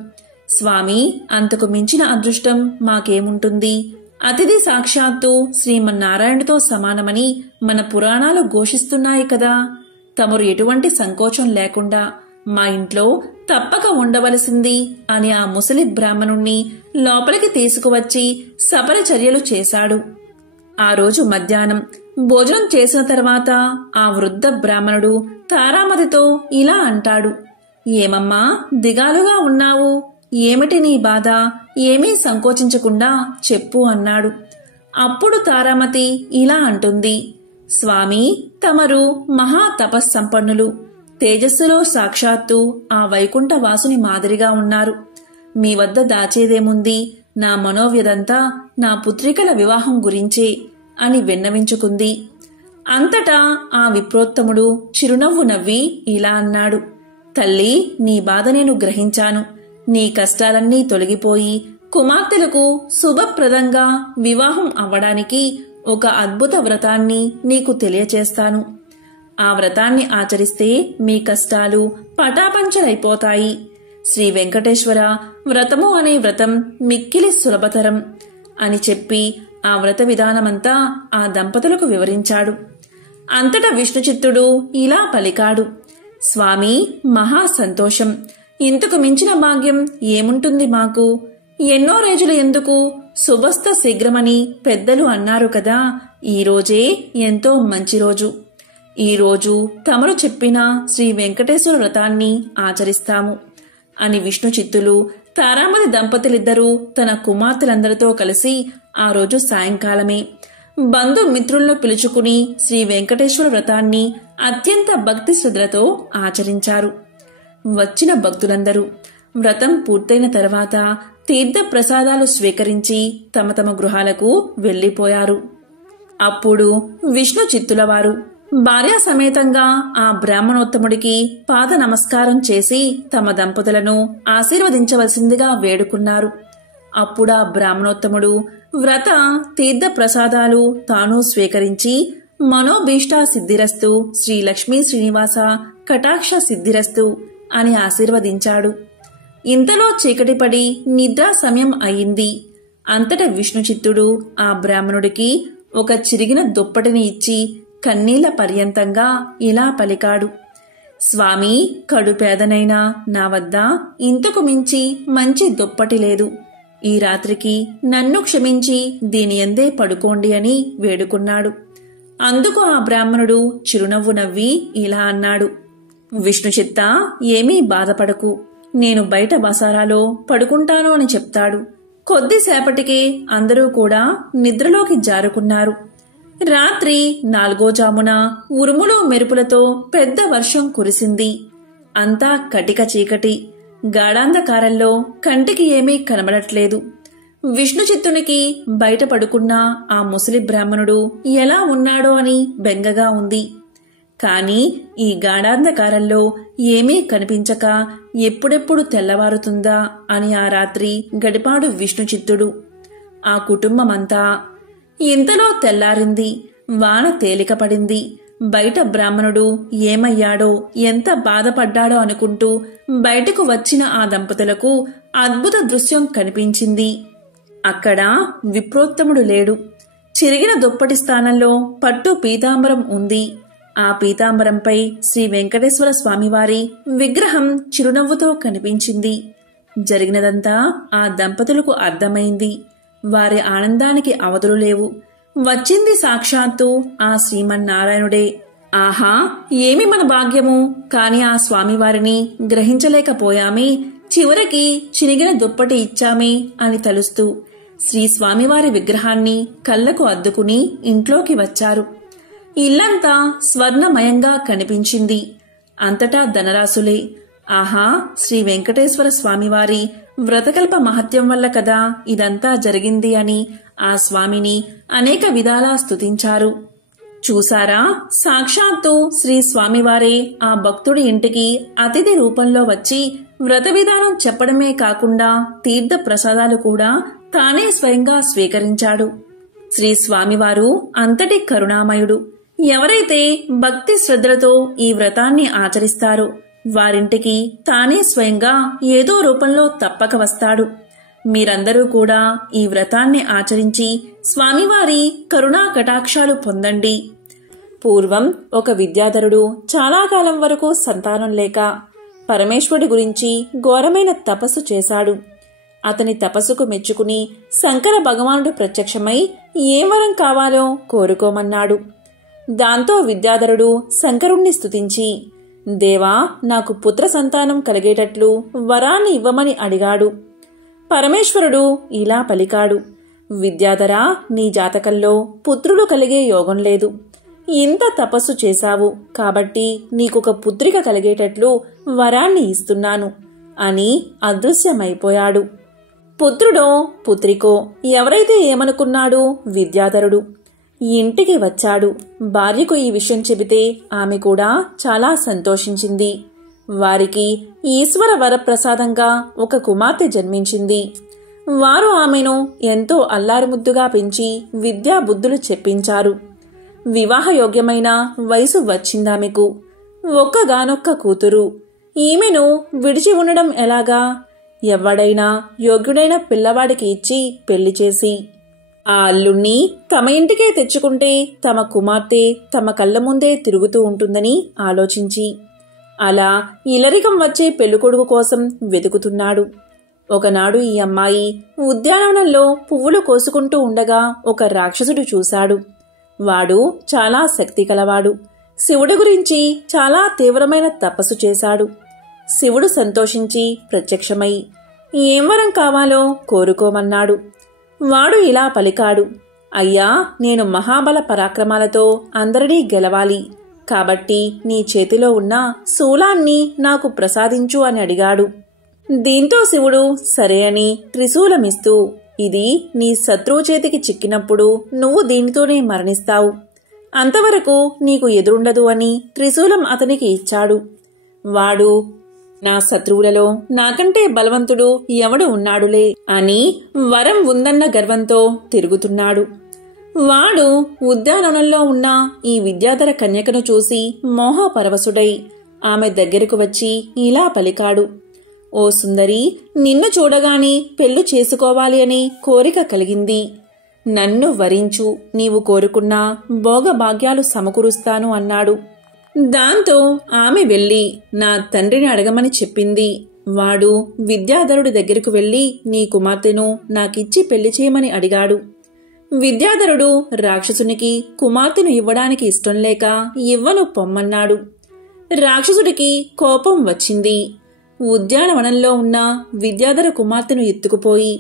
స్వామి, అంతకు మించిన అదృష్టం మాకేముంటుంది? అతిథి సాక్షాత్తు శ్రీమన్నారాయణుడితో సమానమని మన పురాణాలు ఘోషిస్తున్నాయి కదా. తమరు ఎటువంటి సంకోచం లేకుండా మా ఇంట్లో తప్పక ఉండవలసింది అని ఆ ముసలి బ్రాహ్మణుణ్ణి లోపలికి తీసుకువచ్చి సపరిచర్యలు చేశాడు. ఆ రోజు మధ్యాహ్నం భోజనం చేసిన తర్వాత ఆ వృద్ధ బ్రాహ్మణుడు తారామతితో ఇలా అంటాడు. ఏమమ్మా, దిగాలుగా ఉన్నావు? ఏమిటి నీ బాధ? ఏమీ సంకోచించకుండా చెప్పు అన్నాడు. అప్పుడు తారామతి ఇలా అంటుంది. స్వామి, తమరు మహా తపస్సంపన్నులు. తేజస్సులో సాక్షాత్తు ఆ వైకుంఠవాసుని మాదిరిగా ఉన్నారు. మీ వద్ద దాచేదేముంది? నా మనోవ్యదంతా నా పుత్రికల వివాహం గురించే అని విన్నవించుకుంది. అంతటా ఆ విప్రోత్తముడు చిరునవ్వు నవ్వి ఇలా అన్నాడు. తల్లి, నీ బాధ నేను గ్రహించాను. నీ కష్టాలన్నీ తొలగిపోయి కుమార్తెలకు శుభప్రదంగా వివాహం అవ్వడానికి ఒక అద్భుత వ్రతాన్ని నీకు తెలియచేస్తాను. ఆ వ్రతాన్ని ఆచరిస్తే మీ కష్టాలు పటాపంచలైపోతాయి. శ్రీ వెంకటేశ్వర వ్రతము అనే వ్రతం మిక్కిలి సులభతరం అని చెప్పి ఆ వ్రత విధానమంతా ఆ దంపతులకు వివరించాడు. అంతటా విష్ణుచిత్తుడు ఇలా పలికాడు. స్వామి, మహా సంతోషం. ఇంతకు మించిన భాగ్యం ఏముంటుంది మాకు? ఎన్నో రోజులు ఎందుకు, శుభస్థ శీఘ్రమని పెద్దలు అన్నారు కదా. ఈ రోజే ఎంతో మంచి రోజు. ఈ రోజు తమరు చెప్పిన శ్రీ వెంకటేశ్వర వ్రతాన్ని ఆచరిస్తాము అని విష్ణుచిత్తులు తారామతి దంపతులిద్దరూ తన కుమార్తెలందరితో కలిసి ఆ రోజు సాయంకాలమే బంధుమిత్రులను పిలుచుకుని శ్రీ వెంకటేశ్వర వ్రతాన్ని అత్యంత భక్తి శ్రద్ధలతో ఆచరించారు. వచ్చిన భక్తులందరూ వ్రతం పూర్తయిన తర్వాత తీర్థ ప్రసాదాలు స్వీకరించి తమ తమ గృహాలకు వెళ్లిపోయారు. అప్పుడు విష్ణుచిత్తులవారు భార్యా సమేతంగా ఆ బ్రాహ్మణోత్తముడికి పాద నమస్కారం చేసి తమ దంపతులను ఆశీర్వదించవలసిందిగా వేడుకున్నారు. అప్పుడా బ్రాహ్మణోత్తముడు వ్రత తీర్థ ప్రసాదాలు తాను స్వీకరించి మనోభీష్టా సిద్ధిరస్తు, శ్రీ లక్ష్మీ శ్రీనివాస కటాక్ష సిద్ధిరస్తు అని ఆశీర్వదించాడు. ఇంతలో చీకటిపడి నిద్రా సమయం అయింది. అంతటా విష్ణుచిత్తుడు ఆ బ్రాహ్మణుడికి ఒక చిరిగిన దుప్పటిని ఇచ్చి కన్నీళ్ల పర్యంతంగా ఇలా పలికాడు. స్వామి, కడుపేదనైనా నా వద్ద ఇంతకు మించి మంచి దుప్పటి లేదు. ఈ రాత్రికి నన్ను క్షమించి దీని యందే పడుకోండి అని వేడుకున్నాడు. అందుకు ఆ బ్రాహ్మణుడు చిరునవ్వు నవ్వి ఇలా అన్నాడు. విష్ణుచిత్త, ఏమీ బాధపడకు. నేను బయట బసారాలో పడుకుంటాను అని చెప్తాడు. కొద్దిసేపటికే అందరూ కూడా నిద్రలోకి జారుకున్నారు. రాత్రి 4వ జామున ఉరుములు మెరుపులతో పెద్ద వర్షం కురిసింది. అంతా కటిక చీకటి. గాఢాంధకారంలో కంటికి ఏమీ కనబడట్లేదు. విష్ణుచిత్తునికి బయట పడుకున్న ఆ ముసలి బ్రాహ్మణుడు ఎలా ఉన్నాడో అని బెంగగా ఉంది. కాని ఈ గాఢాంధకారంలో ఏమీ కనిపించక ఎప్పుడెప్పుడు తెల్లవారుతుందా అని ఆ రాత్రి గడిపాడు విష్ణుచిత్తుడు. ఆ కుటుంబమంతా. ఇంతలో తెల్లారింది. వాన తేలిక పడింది. బయట బ్రాహ్మణుడు ఏమయ్యాడో, ఎంత బాధపడ్డాడో అనుకుంటూ బయటకు వచ్చిన ఆ దంపతులకు అద్భుత దృశ్యం కనిపించింది. అక్కడ విప్రోత్తముడు లేడు. చిరిగిన దుప్పటి స్థానంలో పట్టు పీతాంబరం ఉంది. ఆ పీతాంబరంపై శ్రీ వెంకటేశ్వర స్వామివారి విగ్రహం చిరునవ్వుతో కనిపించింది. జరిగినదంతా ఆ దంపతులకు అర్థమైంది. వారి ఆనందానికి అవధులు లేవు. వచ్చింది సాక్షాత్తు ఆ శ్రీమన్నారాయణుడే. ఆహా, ఏమి మన భాగ్యము! కాని ఆ స్వామివారిని గ్రహించలేకపోయామే. చివరికి చినిగిన దుప్పటి ఇచ్చామే అని తలుస్తూ శ్రీ స్వామివారి విగ్రహాన్ని కళ్లకు అద్దుకుని ఇంట్లోకి వచ్చారు. ఇల్లంతా స్వర్ణమయంగా కనిపించింది. అంతటా ధనరాశులే. ఆహా, శ్రీ వెంకటేశ్వర స్వామివారి వ్రతకల్ప మహత్యం వల్ల కదా ఇదంతా జరిగింది అని ఆ స్వామిని అనేక విధాలా స్తుతించారు. చూసారా, సాక్షాత్తు శ్రీ స్వామివారే ఆ భక్తుడి ఇంటికి అతిథి రూపంలో వచ్చి వ్రత విధానం చెప్పడమే కాకుండా తీర్థ ప్రసాదాలు కూడా తానే స్వయంగా స్వీకరించాడు. శ్రీ స్వామివారు అంతటి కరుణామయుడు. ఎవరైతే భక్తి శ్రద్ధలతో ఈ వ్రతాన్ని ఆచరిస్తారో వారింటికి తానే స్వయంగా ఏదో రూపంలో తప్పక వస్తాడు. మీరందరూ కూడా ఈ వ్రతాన్ని ఆచరించి స్వామివారి కరుణా కటాక్షాలు పొందండి. పూర్వం ఒక విద్యాధరుడు చాలా కాలం వరకు సంతానం లేక పరమేశ్వరుడి గురించి ఘోరమైన తపస్సు చేశాడు. అతని తపస్సుకు మెచ్చుకుని శంకర భగవానుడు ప్రత్యక్షమై ఏ వరం కావాలో కోరుకోమన్నాడు. దాంతో విద్యాధరుడు శంకరుణ్ణి స్తుతించి, దేవా, నాకు పుత్ర సంతానం కలిగేటట్లు వరాన్ని ఇవ్వమని అడిగాడు. పరమేశ్వరుడు ఇలా పలికాడు, విద్యాధరా, నీ జాతకంలో పుత్రులు కలిగే యోగం లేదు. ఇంత తపస్సు చేశావు కాబట్టి నీకొక పుత్రిక కలిగేటట్లు వరాన్ని ఇస్తున్నాను అని అదృశ్యమైపోయాడు. పుత్రుడో పుత్రికో ఎవరైతే ఏమనుకున్నాడు విద్యాధరుడు. ఇంటికి వచ్చాడు. భార్యకు ఈ విషయం చెబితే ఆమె కూడా చాలా సంతోషించింది. వారికి ఈశ్వర వరప్రసాదంగా ఒక కుమార్తె జన్మించింది. వారు ఆమెను ఎంతో అల్లారుముద్దుగా పెంచి విద్యా బుద్ధులు చెప్పించారు. వివాహయోగ్యమైన వయసు వచ్చిందామెకు. ఒక్కగానొక్క కూతురు. ఈమెను విడిచి ఉండడం ఎలాగా? ఎవడైనా యోగ్యుడైన పిల్లవాడికి ఇచ్చి పెళ్లి చేసి ఆ అల్లుణ్ణి తమ ఇంటికే తెచ్చుకుంటే తమ కుమార్తె తమ కళ్ల ముందే తిరుగుతూ ఉంటుందని ఆలోచించి అలా ఇలరికం వచ్చే పెళ్ళికొడుకు కోసం వెతుకుతున్నాడు. ఒకనాడు ఈ అమ్మాయి ఉద్యానవనంలో పువ్వులు కోసుకుంటూ ఉండగా ఒక రాక్షసుడు చూశాడు. వాడు చాలా శక్తి కలవాడు. శివుడి గురించి చాలా తీవ్రమైన తపస్సు చేశాడు. శివుడు సంతోషించి ప్రత్యక్షమై ఏం వరం కావాలో కోరుకోమన్నాడు. వాడు ఇలా పలికాడు, అయ్యా, నేను మహాబల పరాక్రమాలతో అందరినీ గెలవాలి. కాబట్టి నీ చేతిలో ఉన్న శూలాన్ని నాకు ప్రసాదించు అని అడిగాడు. దీంతో శివుడు సరే అని త్రిశూలమిస్తూ, ఇది నీ శత్రువు చేతికి చిక్కినప్పుడు నువ్వు దీనితోనే మరణిస్తావు. అంతవరకు నీకు ఎదురుండదు అని త్రిశూలం అతనికి ఇచ్చాడు. వాడు, నా శత్రువులలో నాకంటే బలవంతుడు ఎవడు ఉన్నాడులే అని వరం ఉందన్న గర్వంతో తిరుగుతున్నాడు. వాడు ఉద్యానవనంలో ఉన్న ఈ విద్యాధర కన్యకను చూసి మోహపరవశుడై ఆమె దగ్గరకు వచ్చి ఇలా పలికాడు, ఓ సుందరి, నిన్ను చూడగానే పెళ్లి చేసుకోవాలి అని కోరిక కలిగింది. నన్ను వరించు, నీవు కోరుకున్న భోగభాగ్యాలు సమకూరుస్తాను అన్నాడు. దాంతో ఆమె వెళ్లి నా తండ్రిని అడగమని చెప్పింది. వాడు విద్యాధరుడి దగ్గరకు వెళ్లి నీ కుమార్తెను నాకిచ్చి పెళ్లి చేయమని అడిగాడు. విద్యాధరుడు రాక్షసునికి కుమార్తెను ఇవ్వడానికి ఇష్టం లేక ఇవ్వను పొమ్మన్నాడు. రాక్షసుడికి కోపం వచ్చింది. ఉద్యానవనంలో ఉన్న విద్యాధర కుమార్తెను ఎత్తుకుపోయి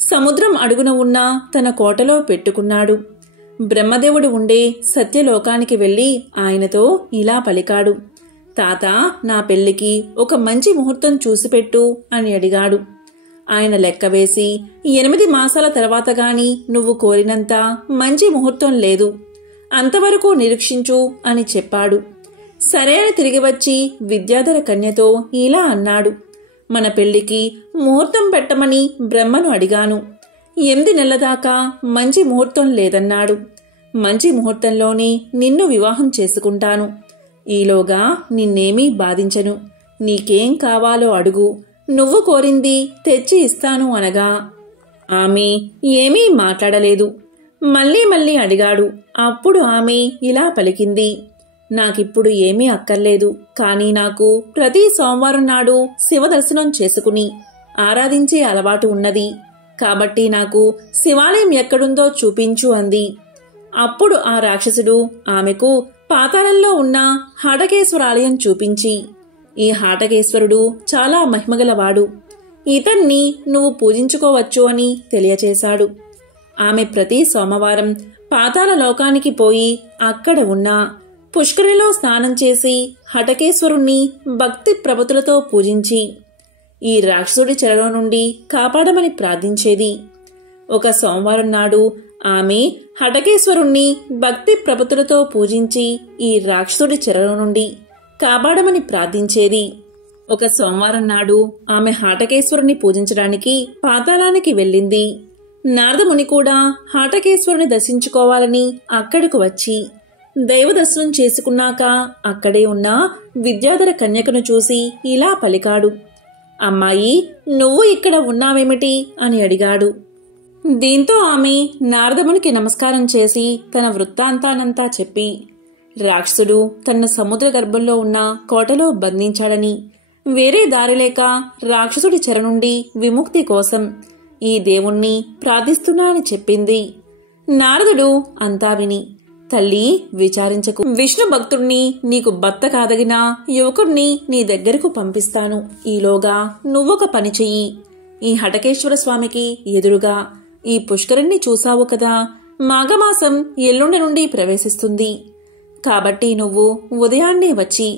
సముద్రం అడుగున ఉన్న తన కోటలో పెట్టుకున్నాడు. బ్రహ్మదేవుడు ఉండే సత్యలోకానికి వెళ్లి ఆయనతో ఇలా పలికాడు. తాత, నా పెళ్లికి ఒక మంచి ముహూర్తం చూసిపెట్టు అని అడిగాడు. ఆయన లెక్కవేసి 8 మాసాల తర్వాత గాని నువ్వు కోరినంత మంచి ముహూర్తం లేదు, అంతవరకు నిరీక్షించు అని చెప్పాడు. సరే అని తిరిగి వచ్చి విద్యాధర కన్యతో ఇలా అన్నాడు. మన పెళ్లికి ముహూర్తం పెట్టమని బ్రహ్మను అడిగాను. 8 నెలల దాకా మంచి ముహూర్తం లేదన్నాడు. మంచి ముహూర్తంలోనే నిన్ను వివాహం చేసుకుంటాను. ఈలోగా నిన్నేమీ బాధించను. నీకేం కావాలో అడుగు, నువ్వు కోరింది తెచ్చి ఇస్తాను అనగా ఆమె ఏమీ మాట్లాడలేదు. మళ్ళీ మళ్ళీ అడిగాడు. అప్పుడు ఆమె ఇలా పలికింది. నాకిప్పుడు ఏమీ అక్కర్లేదు, కానీ నాకు ప్రతి సోమవారం నాడు శివదర్శనం చేసుకుని ఆరాధించే అలవాటు ఉన్నది. కాబట్టి నాకు శివాలయం ఎక్కడుందో చూపించు అంది. అప్పుడు ఆ రాక్షసుడు ఆమెకు పాతాళంలో ఉన్న హాటకేశ్వరాలయం చూపించి, ఈ హాటకేశ్వరుడు చాలా మహిమగలవాడు, ఇతన్ని నువ్వు పూజించుకోవచ్చు అని తెలియచేశాడు. ఆమె ప్రతి సోమవారం పాతాళ లోకానికి పోయి అక్కడ ఉన్న పుష్కరిణిలో స్నానం చేసి హటకేశ్వరుణ్ణి భక్తి ప్రపతులతో పూజించి ఈ రాక్షసుడి చెరలో నుండి కాపాడమని ప్రార్థించేది. ఒక సోమవారం నాడు ఆమె హటకేశ్వరుణ్ణి భక్తి ప్రపతులతో పూజించి ఈ రాక్షసుడి చెరలో నుండి కాపాడమని ప్రార్థించేది. ఒక సోమవారం నాడు ఆమె హాటకేశ్వరుని పూజించడానికి పాతాళానికి వెళ్ళింది. నారదముని కూడా హాటకేశ్వరుని దర్శించుకోవాలని అక్కడకు వచ్చి దైవదర్శనం చేసుకున్నాక అక్కడే ఉన్న విద్యాధర కన్యకను చూసి ఇలా పలికాడు. అమ్మాయి, నువ్వు ఇక్కడ ఉన్నావేమిటి అని అడిగాడు. దీంతో ఆమె నారదమునికి నమస్కారం చేసి తన వృత్తాంతానంతా చెప్పి, రాక్షసుడు తన సముద్ర గర్భంలో ఉన్న కోటలో బంధించాడని, వేరే దారిలేక రాక్షసుడి చెర నుండి విముక్తి కోసం ఈ దేవుణ్ణి ప్రార్థిస్తున్నానని చెప్పింది. నారదుడు అంతా విని, తల్లి విచారించకు, విష్ణు భక్తుణ్ణి నీకు భర్త కాదగిన యువకుణ్ణి నీ దగ్గరకు పంపిస్తాను. ఈలోగా నువ్వొక పని చెయ్యి. ఈ హటకేశ్వర స్వామికి ఎదురుగా ఈ పుష్కరిణ్ణి చూశావు కదా, మాఘమాసం ఎల్లుండి నుండి ప్రవేశిస్తుంది. కాబట్టి నువ్వు ఉదయాన్నే వచ్చి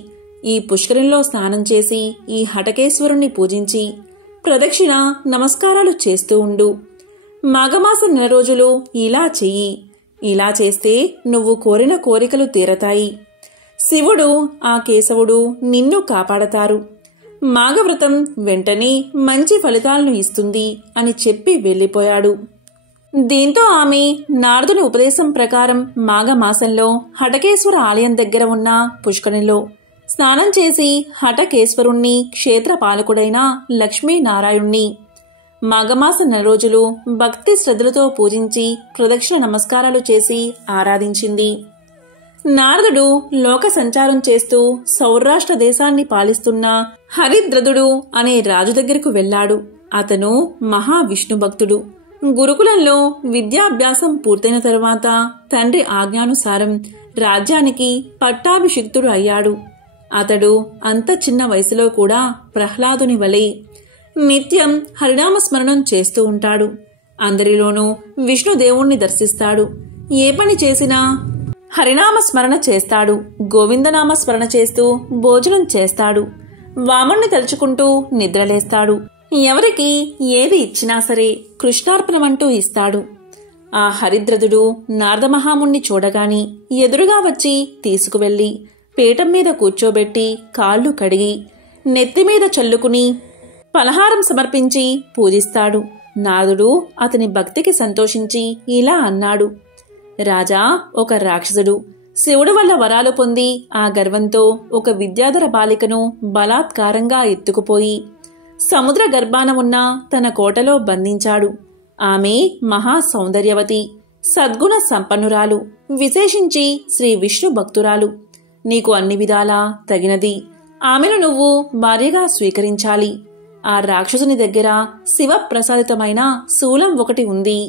ఈ పుష్కరిణిలో స్నానం చేసి ఈ హటకేశ్వరుణ్ణి పూజించి ప్రదక్షిణ నమస్కారాలు చేస్తూ ఉండు. మాఘమాసం 9 రోజులు ఇలా చెయ్యి. ఇలా చేస్తే నువ్వు కోరిన కోరికలు తీరతాయి. శివుడు, ఆ కేశవుడు నిన్ను కాపాడతారు. మాఘవ్రతం వెంటనే మంచి ఫలితాలను ఇస్తుంది అని చెప్పి వెళ్లిపోయాడు. దీంతో ఆమె నారదుని ఉపదేశం ప్రకారం మాఘమాసంలో హటకేశ్వర ఆలయం దగ్గర ఉన్న పుష్కరిణిలో స్నానం చేసి హటకేశ్వరుణ్ణి, క్షేత్రపాలకుడైన లక్ష్మీనారాయణ్ణి మాఘమాస 9 రోజులు భక్తి శ్రద్ధలతో పూజించి ప్రదక్షిణ నమస్కారాలు చేసి ఆరాధించింది. నారదుడు లోక సంచారం చేస్తూ సౌరాష్ట్ర దేశాన్ని పాలిస్తున్న హరిద్రదుడు అనే రాజు దగ్గరకు వెళ్లాడు. అతను మహావిష్ణు భక్తుడు. గురుకులంలో విద్యాభ్యాసం పూర్తయిన తరువాత తండ్రి ఆజ్ఞానుసారం రాజ్యానికి పట్టాభిషిక్తుడు అయ్యాడు. అతడు అంత చిన్న వయసులో కూడా ప్రహ్లాదుని వలె నిత్యం హరినామస్మరణం చేస్తూ ఉంటాడు. అందరిలోనూ విష్ణుదేవుణ్ణి దర్శిస్తాడు. ఏ పని చేసినా హరినామస్మరణ చేస్తాడు. గోవిందనామస్మరణ చేస్తూ భోజనం చేస్తాడు. వామన్ని తలుచుకుంటూ నిద్రలేస్తాడు. ఎవరికి ఏది ఇచ్చినా సరే కృష్ణార్పణమంటూ ఇస్తాడు. ఆ హరిద్రదుడు నారదమహాముణ్ణి చూడగాని ఎదురుగా వచ్చి తీసుకువెళ్లి పీఠం మీద కూర్చోబెట్టి కాళ్లు కడిగి నెత్తిమీద చల్లుకుని పలహారం సమర్పించి పూజిస్తాడు. నారదుడు అతని భక్తికి సంతోషించి ఇలా అన్నాడు. రాజా, ఒక రాక్షసుడు శివుడు వల్ల వరాలు పొంది ఆ గర్వంతో ఒక విద్యాధర బాలికను బలాత్కారంగా ఎత్తుకుపోయి సముద్ర గర్భాన ఉన్న తన కోటలో బంధించాడు. ఆమె మహా సౌందర్యవతి, సద్గుణ సంపన్నురాలు, విశేషించి శ్రీ విష్ణు భక్తురాలు. నీకు అన్ని విధాలా తగినది. ఆమెను నువ్వు భార్యగా స్వీకరించాలి. ఆ రాక్షసుని దగ్గర శివప్రసాదితమైన శూలం ఒకటి ఉంది.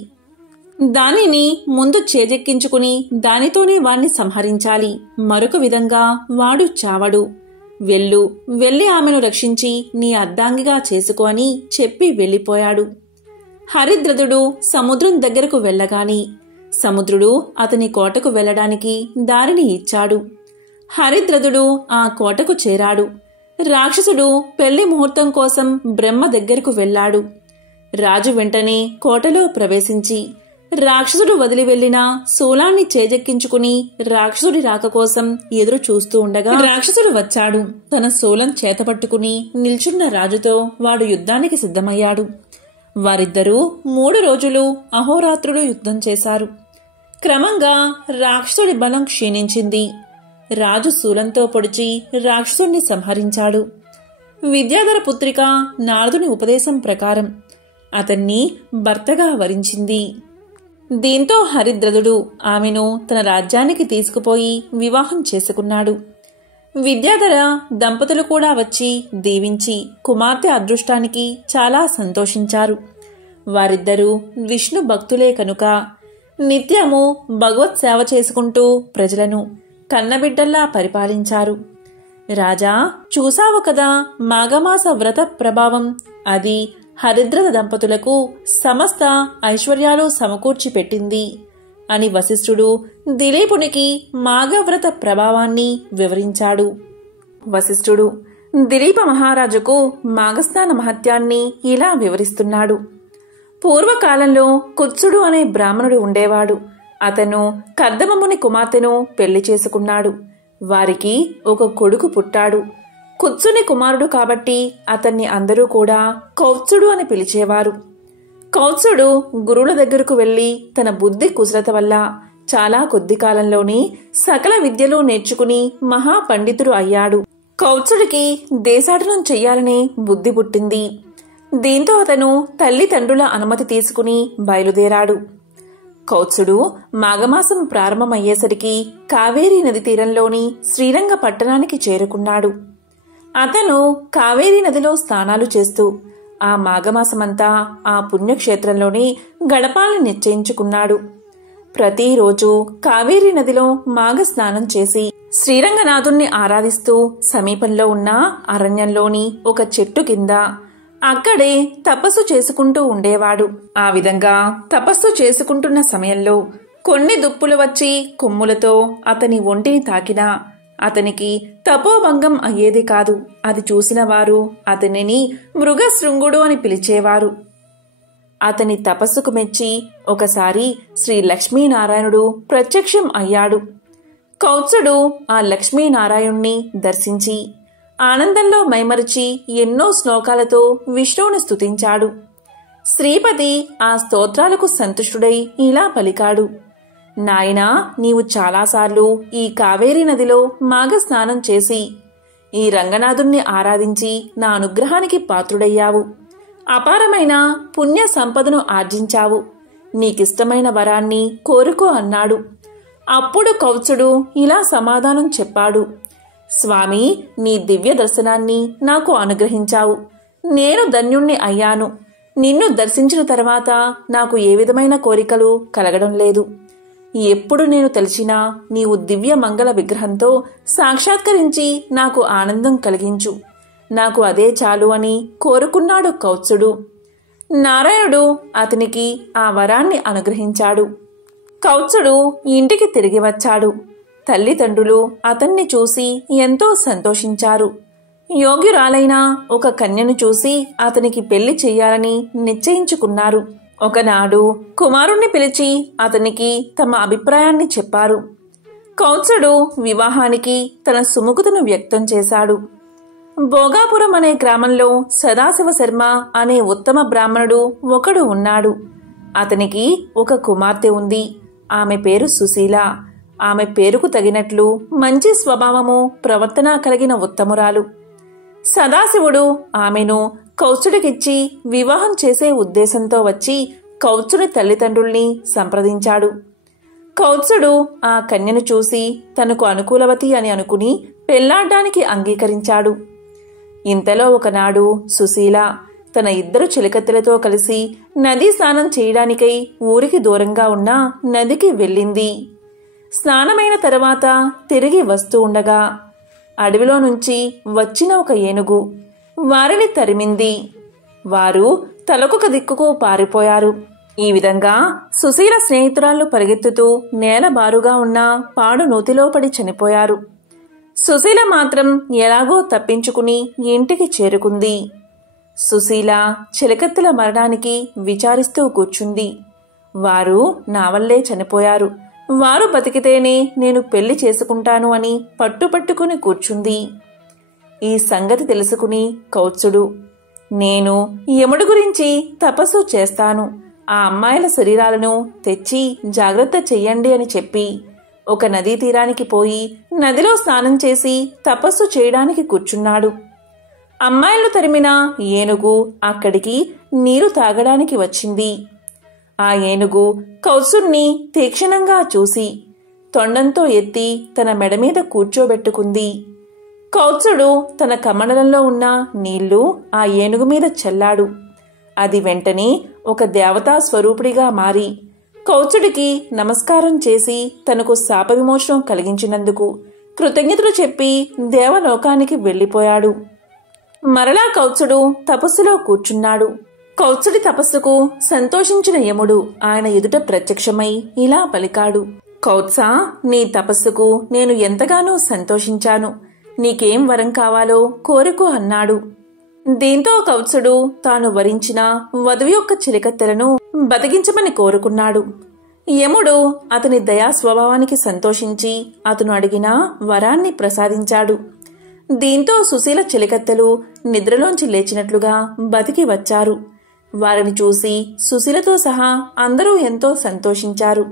దానిని ముందు చేజెక్కించుకుని దానితోనే వాణ్ణి సంహరించాలి. మరొక విధంగా వాడు చావడు. వెళ్ళి ఆమెను రక్షించి నీ అర్ధాంగిగా చేసుకో అని చెప్పి వెళ్లిపోయాడు. హరిద్రదుడు సముద్రం దగ్గరకు వెళ్లగాని సముద్రుడు అతని కోటకు వెళ్లడానికి దారిని ఇచ్చాడు. హరిద్రథుడు ఆ కోటకు చేరాడు. రాక్షసుడు పెళ్లి ముహూర్తం కోసం బ్రహ్మ దగ్గరకు వెళ్లాడు. రాజు వెంటనే కోటలో ప్రవేశించి రాక్షసుడు వదిలి వెళ్లిన శూలాన్ని చేజెక్కించుకుని రాక్షసుడి రాక కోసం ఎదురు చూస్తూ ఉండగా రాక్షసుడు వచ్చాడు. తన శూలం చేతపట్టుకుని నిల్చున్న రాజుతో వాడు యుద్ధానికి సిద్ధమయ్యాడు. వారిద్దరూ 3 రోజులు అహోరాత్రులు యుద్ధం చేశారు. క్రమంగా రాక్షసుడి బలం క్షీణించింది. రాజు శూలంతో పొడిచి రాక్షసుణ్ణి సంహరించాడు. విద్యాధర పుత్రిక నారదుని ఉపదేశం ప్రకారం అతన్ని భర్తగా వరించింది. దీంతో హరిద్రథుడు ఆమెను తన రాజ్యానికి తీసుకుపోయి వివాహం చేసుకున్నాడు. విద్యాధర దంపతులు కూడా వచ్చి దీవించి కుమార్తె అదృష్టానికి చాలా సంతోషించారు. వారిద్దరూ విష్ణు భక్తులే కనుక నిత్యము భగవత్ సేవ చేసుకుంటూ ప్రజలను కన్నబిడ్డల్లా పరిపాలించారు. రాజా, చూసావు కదా మాఘమాస వ్రత ప్రభావం. అది హరిద్రథ దంపతులకు సమస్త ఐశ్వర్యాలు సమకూర్చి పెట్టింది అని వశిష్ఠుడు దిలీపునికి మాఘవ్రత ప్రభావాన్ని వివరించాడు. వశిష్ఠుడు దిలీప మహారాజుకు మాఘస్నాన మహత్యాన్ని ఇలా వివరిస్తున్నాడు. పూర్వకాలంలో కుత్సుడు అనే బ్రాహ్మణుడు ఉండేవాడు. అతను కర్దమముని కుమార్తెను పెళ్లి చేసుకున్నాడు. వారికి ఒక కొడుకు పుట్టాడు. కుత్సుని కుమారుడు కాబట్టి అతన్ని అందరూ కూడా కౌత్సుడు అని పిలిచేవారు. కౌత్సుడు గురువుల దగ్గరకు వెళ్లి తన బుద్ధి కుశలత వల్ల చాలా కొద్ది కాలంలోనే సకల విద్యలు నేర్చుకుని మహాపండితుడు అయ్యాడు. కౌత్సుడికి దేశాటనం చెయ్యాలనే బుద్ధి పుట్టింది. దీంతో అతను తల్లిదండ్రుల అనుమతి తీసుకుని బయలుదేరాడు. కౌత్సుడు మాఘమాసం ప్రారంభమయ్యేసరికి కావేరీ నది తీరంలోని శ్రీరంగ పట్టణానికి చేరుకున్నాడు. అతను కావేరీ నదిలో స్నానాలు చేస్తూ ఆ మాఘమాసమంతా ఆ పుణ్యక్షేత్రంలోనే గడపాలని నిశ్చయించుకున్నాడు. ప్రతిరోజు కావేరీ నదిలో మాఘ స్నానం చేసి శ్రీరంగనాథుణ్ణి ఆరాధిస్తూ సమీపంలో ఉన్న అరణ్యంలోని ఒక చెట్టు కింద అక్కడే తపస్సు చేసుకుంటూ ఉండేవాడు. ఆ విధంగా తపస్సు చేసుకుంటున్న సమయంలో కొన్ని దుప్పులు వచ్చి కొమ్ములతో అతని ఒంటిని తాకినా అతనికి తపోభంగం అయ్యేది కాదు. అది చూసిన వారు అతనిని మృగశృంగుడు అని పిలిచేవారు. అతని తపస్సుకు మెచ్చి ఒకసారి శ్రీ లక్ష్మీనారాయణుడు ప్రత్యక్షం అయ్యాడు. కౌత్సుడు ఆ లక్ష్మీనారాయణ్ణి దర్శించి ఆనందంలో మైమరిచి ఎన్నో శ్లోకాలతో విష్ణువుని స్తుతించాడు. శ్రీపతి ఆ స్తోత్రాలకు సంతుష్టుడై ఇలా పలికాడు. నాయనా, నీవు చాలాసార్లు ఈ కావేరీ నదిలో మాఘ స్నానం చేసి ఈ రంగనాథుణ్ణి ఆరాధించి నా అనుగ్రహానికి పాత్రుడయ్యావు. అపారమైన పుణ్య సంపదను ఆర్జించావు. నీకిష్టమైన వరాన్ని కోరుకో అన్నాడు. అప్పుడు కౌత్సుడు ఇలా సమాధానం చెప్పాడు. స్వామి, నీ దివ్య దర్శనాన్ని నాకు అనుగ్రహించావు. నేను ధన్యుణ్ణి అయ్యాను. నిన్ను దర్శించిన తర్వాత నాకు ఏ విధమైన కోరికలు కలగడం లేదు. ఎప్పుడు నేను తలిచినా నీవు దివ్య మంగళ విగ్రహంతో సాక్షాత్కరించి నాకు ఆనందం కలిగించు. నాకు అదే చాలు అని కోరుకున్నాడు కౌత్సుడు. నారాయణుడు అతనికి ఆ వరాన్ని అనుగ్రహించాడు. కౌత్సుడు ఇంటికి తిరిగి వచ్చాడు. తల్లిదండ్రులు అతన్ని చూసి ఎంతో సంతోషించారు. యోగ్యురాలైన ఒక కన్యను చూసి అతనికి పెళ్లి చెయ్యాలని నిశ్చయించుకున్నారు. ఒకనాడు కుమారుణ్ణి పిలిచి అతనికి తమ అభిప్రాయాన్ని చెప్పారు. కౌత్సుడు వివాహానికి తన సుముఖతను వ్యక్తం చేశాడు. భోగాపురం అనే గ్రామంలో సదాశివ శర్మ అనే ఉత్తమ బ్రాహ్మణుడు ఒకడు ఉన్నాడు. అతనికి ఒక కుమార్తె ఉంది. ఆమె పేరు సుశీల. ఆమె పేరుకు తగినట్లు మంచి స్వభావము, ప్రవర్తన కలిగిన ఉత్తమురాలు. సదాశివుడు ఆమెను కౌత్సుడికిచ్చి వివాహం చేసే ఉద్దేశంతో వచ్చి కౌత్సుడి తల్లిదండ్రుల్ని సంప్రదించాడు. కౌత్సుడు ఆ కన్యను చూసి తనకు అనుకూలవతి అని అనుకుని పెళ్లాడ్డానికి అంగీకరించాడు. ఇంతలో ఒకనాడు సుశీల తన 2 చెలికత్తెలతో కలిసి నదీ స్నానం చేయడానికై ఊరికి దూరంగా ఉన్న నదికి వెళ్ళింది. స్నానమైన తర్వాత తిరిగి వస్తూ ఉండగా అడవిలో నుంచి వచ్చిన ఒక ఏనుగు వారిని తరిమింది. వారు తలకొక దిక్కుకు పారిపోయారు. ఈ విధంగా సుశీల స్నేహితురాళ్లు పరిగెత్తుతూ నేల బారుగా ఉన్న పాడు నూతిలో పడి చనిపోయారు. సుశీల మాత్రం ఎలాగో తప్పించుకుని ఇంటికి చేరుకుంది. సుశీల చిలకత్తెల మరణానికి విచారిస్తూ కూర్చుంది. వారు నా వల్లే చనిపోయారు, వారు బతికితేనే నేను పెళ్లి చేసుకుంటాను అని పట్టుపట్టుకుని కూర్చుంది. ఈ సంగతి తెలుసుకుని కౌత్సుడు, నేను యముడి గురించి తపస్సు చేస్తాను, ఆ అమ్మాయిల శరీరాలను తెచ్చి జాగ్రత్త చెయ్యండి అని చెప్పి ఒక నదీ తీరానికి పోయి నదిలో స్నానం చేసి తపస్సు చేయడానికి కూర్చున్నాడు. అమ్మాయిలు తరిమిన ఏనుగు అక్కడికి నీరు తాగడానికి వచ్చింది. ఆ ఏనుగు కౌత్సుణ్ణి తీక్షణంగా చూసి తొండంతో ఎత్తి తన మెడ మీద కూర్చోబెట్టుకుంది. కౌత్సుడు తన కమండలంలో ఉన్న నీళ్లు ఆ ఏనుగు మీద చల్లాడు. అది వెంటనే ఒక దేవతా స్వరూపుడిగా మారి కౌత్సుడికి నమస్కారం చేసి తనకు శాప విమోచనం కలిగించినందుకు కృతజ్ఞతలు చెప్పి దేవలోకానికి వెళ్లిపోయాడు. మరలా కౌత్సుడు తపస్సులో కూర్చున్నాడు. కౌత్సుడి తపస్సుకు సంతోషించిన యముడు ఆయన ఎదుట ప్రత్యక్షమై ఇలా పలికాడు, కౌత్సా, నీ తపస్సుకు నేను ఎంతగానో సంతోషించాను, నీకేం వరం కావాలో కోరుకో అన్నాడు. దీంతో కౌత్సుడు తాను వరించిన వధువు యొక్క చిలకత్తెలను బతికించమని కోరుకున్నాడు. యముడు అతని దయా స్వభావానికి సంతోషించి అతను అడిగిన వరాన్ని ప్రసాదించాడు. దీంతో సుశీల చిలకత్తెలు నిద్రలోంచి లేచినట్లుగా బతికి వచ్చారు. వారిని చూసి సుశీలతో సహా అందరూ ఎంతో సంతోషించారు.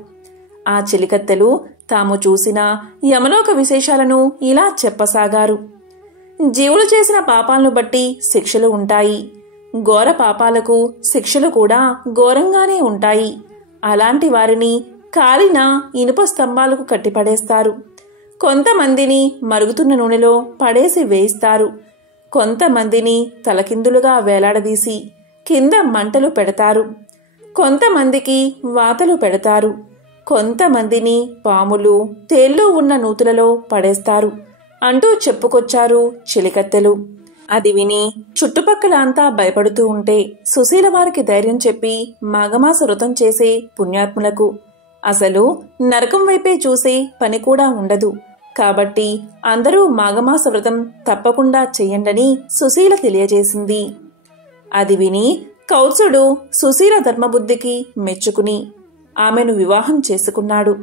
ఆ చిలికత్తెలు తాము చూసిన యమలోక విశేషాలను ఇలా చెప్పసాగారు. జీవులు చేసిన పాపాలను బట్టి శిక్షలు ఉంటాయి. ఘోర పాపాలకు శిక్షలు కూడా ఘోరంగానే ఉంటాయి. అలాంటి వారిని కాలిన ఇనుప స్తంభాలకు కట్టిపడేస్తారు. కొంతమందిని మరుగుతున్న నూనెలో పడేసి వేయిస్తారు. కొంతమందిని తలకిందులుగా వేలాడదీసి కింద మంటలు పెడతారు. కొంతమందికి వాతలు పెడతారు. కొంతమందిని పాములు, తేళ్లు ఉన్న నూతులలో పడేస్తారు అంటూ చెప్పుకొచ్చారు చిలికత్తెలు. అది విని చుట్టుపక్కల అంతా భయపడుతూ ఉంటే సుశీల వారికి ధైర్యం చెప్పి మాఘమాస వ్రతం చేసే పుణ్యాత్ములకు అసలు నరకం వైపే చూసే పని కూడా ఉండదు, కాబట్టి అందరూ మాఘమాస వ్రతం తప్పకుండా చెయ్యండని సుశీల తెలియజేసింది. అది విని కౌత్సుడు సుశీల ధర్మబుద్ధికి మెచ్చుకుని ఆమెను వివాహం చేసుకున్నాడు.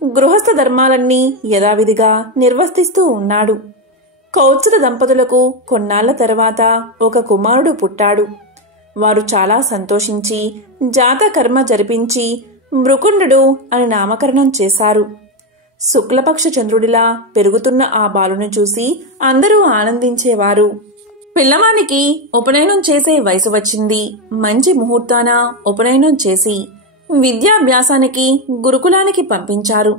గృహస్థ ధర్మాలన్నీ యథావిధిగా నిర్వర్తిస్తూ ఉన్నాడు. కౌత్సుల దంపతులకు కొన్నాళ్ల తర్వాత ఒక కుమారుడు పుట్టాడు. వారు చాలా సంతోషించి జాతకర్మ జరిపించి మృకుండు అని నామకరణం చేశారు. శుక్లపక్ష చంద్రుడిలా పెరుగుతున్న ఆ బాలును చూసి అందరూ ఆనందించేవారు. పిల్లవానికి ఉపనయనం చేసే వయసు వచ్చింది. మంచి ముహూర్తాన ఉపనయనం చేసి విద్యాభ్యాసానికి గురుకులానికి పంపించారు.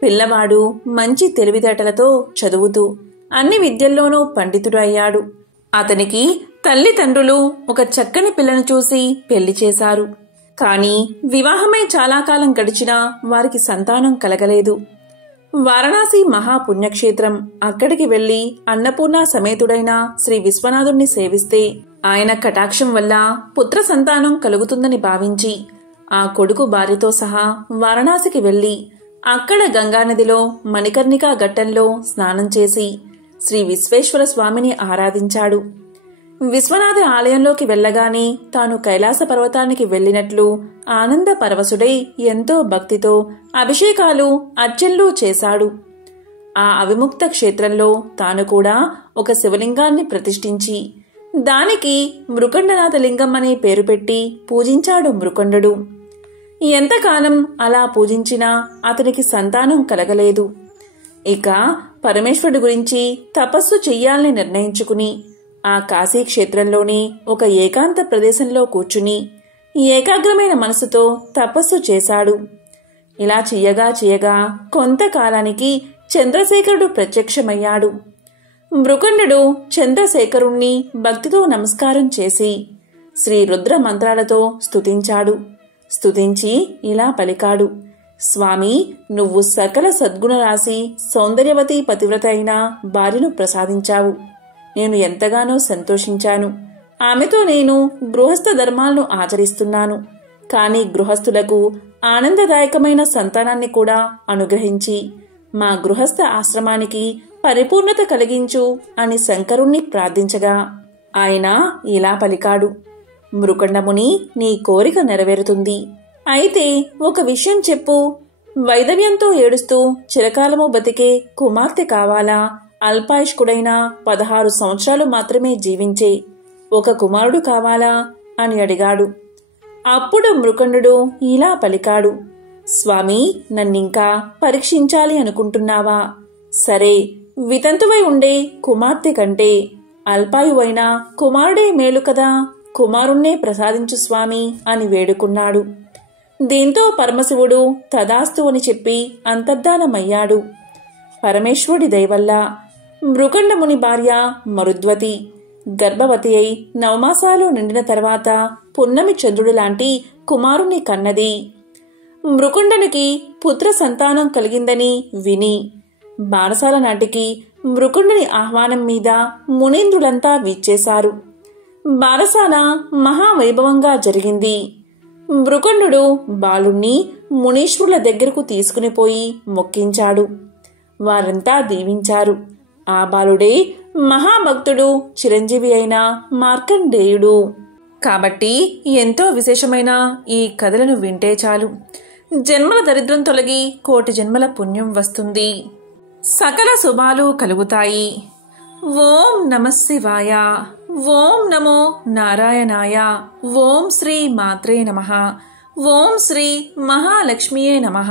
పిల్లవాడు మంచి తెలివితేటలతో చదువుతూ అన్ని విద్యల్లోనూ పండితుడు అయ్యాడు. అతనికి తల్లిదండ్రులు ఒక చక్కని పిల్లను చూసి పెళ్లి చేశారు. కాని వివాహమై చాలా కాలం గడిచినా వారికి సంతానం కలగలేదు. వారణాసి మహాపుణ్యక్షేత్రం. అక్కడికి వెళ్లి అన్నపూర్ణ సమేతుడైన శ్రీ విశ్వనాథుణ్ణి సేవిస్తే ఆయన కటాక్షం వల్ల పుత్ర సంతానం కలుగుతుందని భావించి ఆ కొడుకు భార్యతో సహా వారణాసికి వెళ్లి అక్కడ గంగానదిలో మణికర్ణికా ఘట్టంలో స్నానం చేసి శ్రీ విశ్వేశ్వర స్వామిని ఆరాధించాడు. విశ్వనాథ ఆలయంలోకి వెళ్లగానే తాను కైలాస పర్వతానికి వెళ్లినట్లు ఆనంద పరవశుడై ఎంతో భక్తితో అభిషేకాలు అర్చనలు చేశాడు. ఆ అవిముక్త క్షేత్రంలో తాను కూడా ఒక శివలింగాన్ని ప్రతిష్ఠించి దానికి మృకండనాథ లింగం అనే పేరు పెట్టి పూజించాడు మృకండు. ఎంతకాలం అలా పూజించినా అతనికి సంతానం కలగలేదు. ఇక పరమేశ్వరుడి గురించి తపస్సు చెయ్యాలని నిర్ణయించుకుని ఆ కాశీక్షేత్రంలోని ఒక ఏకాంత ప్రదేశంలో కూర్చుని ఏకాగ్రమైన మనసుతో తపస్సు చేశాడు. ఇలా చెయ్యగా కొంతకాలానికి చంద్రశేఖరుడు ప్రత్యక్షమయ్యాడు. మృకండు చంద్రశేఖరుణ్ణి భక్తితో నమస్కారం చేసి శ్రీ రుద్ర మంత్రాలతో స్తుతించాడు. స్తుతించి ఇలా పలికాడు, స్వామి, నువ్వు సకల సద్గుణ రాశి సౌందర్యవతి పతివ్రత అయిన భార్యను ప్రసాదించావు. నేను ఎంతగానో సంతోషించాను. ఆమెతో నేను గృహస్థ ధర్మాలను ఆచరిస్తున్నాను. కాని గృహస్థులకు ఆనందదాయకమైన సంతానాన్ని కూడా అనుగ్రహించి మా గృహస్థ ఆశ్రమానికి పరిపూర్ణత కలిగించు అని శంకరుణ్ణి ప్రార్థించగా ఆయన ఇలా పలికాడు: మృకండముని, నీ కోరిక నెరవేరుతుంది. అయితే ఒక విషయం చెప్పు. వైదవ్యంతో ఏడుస్తూ చిరకాలము బతికే కుమార్తె కావాలా, అల్పాయుష్కుడైన 16 సంవత్సరాలు మాత్రమే జీవించే ఒక కుమారుడు కావాలా అని అడిగాడు. అప్పుడు మృకండు ఇలా పలికాడు: స్వామి, నన్నింకా పరీక్షించాలి అనుకుంటున్నావా? సరే, వితంతువై ఉండే కుమార్తె కంటే అల్పాయువైన కుమారుడే మేలు కదా, కుమారుణ్ణే ప్రసాదించు స్వామి అని వేడుకున్నాడు. దీంతో పరమశివుడు తదాస్తు అని చెప్పి అంతర్ధానమయ్యాడు. పరమేశ్వరుడి దయవల్ల మృకండముని భార్య మరుద్వతి గర్భవతి అయి 9 మాసాలు నిండిన తర్వాత పున్నమి చంద్రుడి లాంటి కుమారుణ్ణి కన్నది. మృకుండునికి పుత్ర సంతానం కలిగిందని విని బారసాల నాటికి మృకుండుని ఆహ్వానం మీద మునీంద్రులంతా విచ్చేశారు. బారసాల మహావైభవంగా జరిగింది. మృకండు బాలుణ్ణి మునీశ్వరుల దగ్గరకు తీసుకునిపోయి మొక్కించాడు. వారంతా దీవించారు. ఆ బాలుడే మహాభక్తుడు, చిరంజీవి అయిన మార్కండేయుడు. కాబట్టి ఎంతో విశేషమైన ఈ కథలను వింటే చాలు, జన్మల దరిద్రం తొలగి 1,000,000 జన్మల పుణ్యం వస్తుంది, సకల శుభాలు కలుగుతాయి. ఓం నమః శివాయ. ఓం నమో నారాయణాయ. ఓం శ్రీ మాత్రే నమః. ఓం శ్రీ మహాలక్ష్మియే నమః.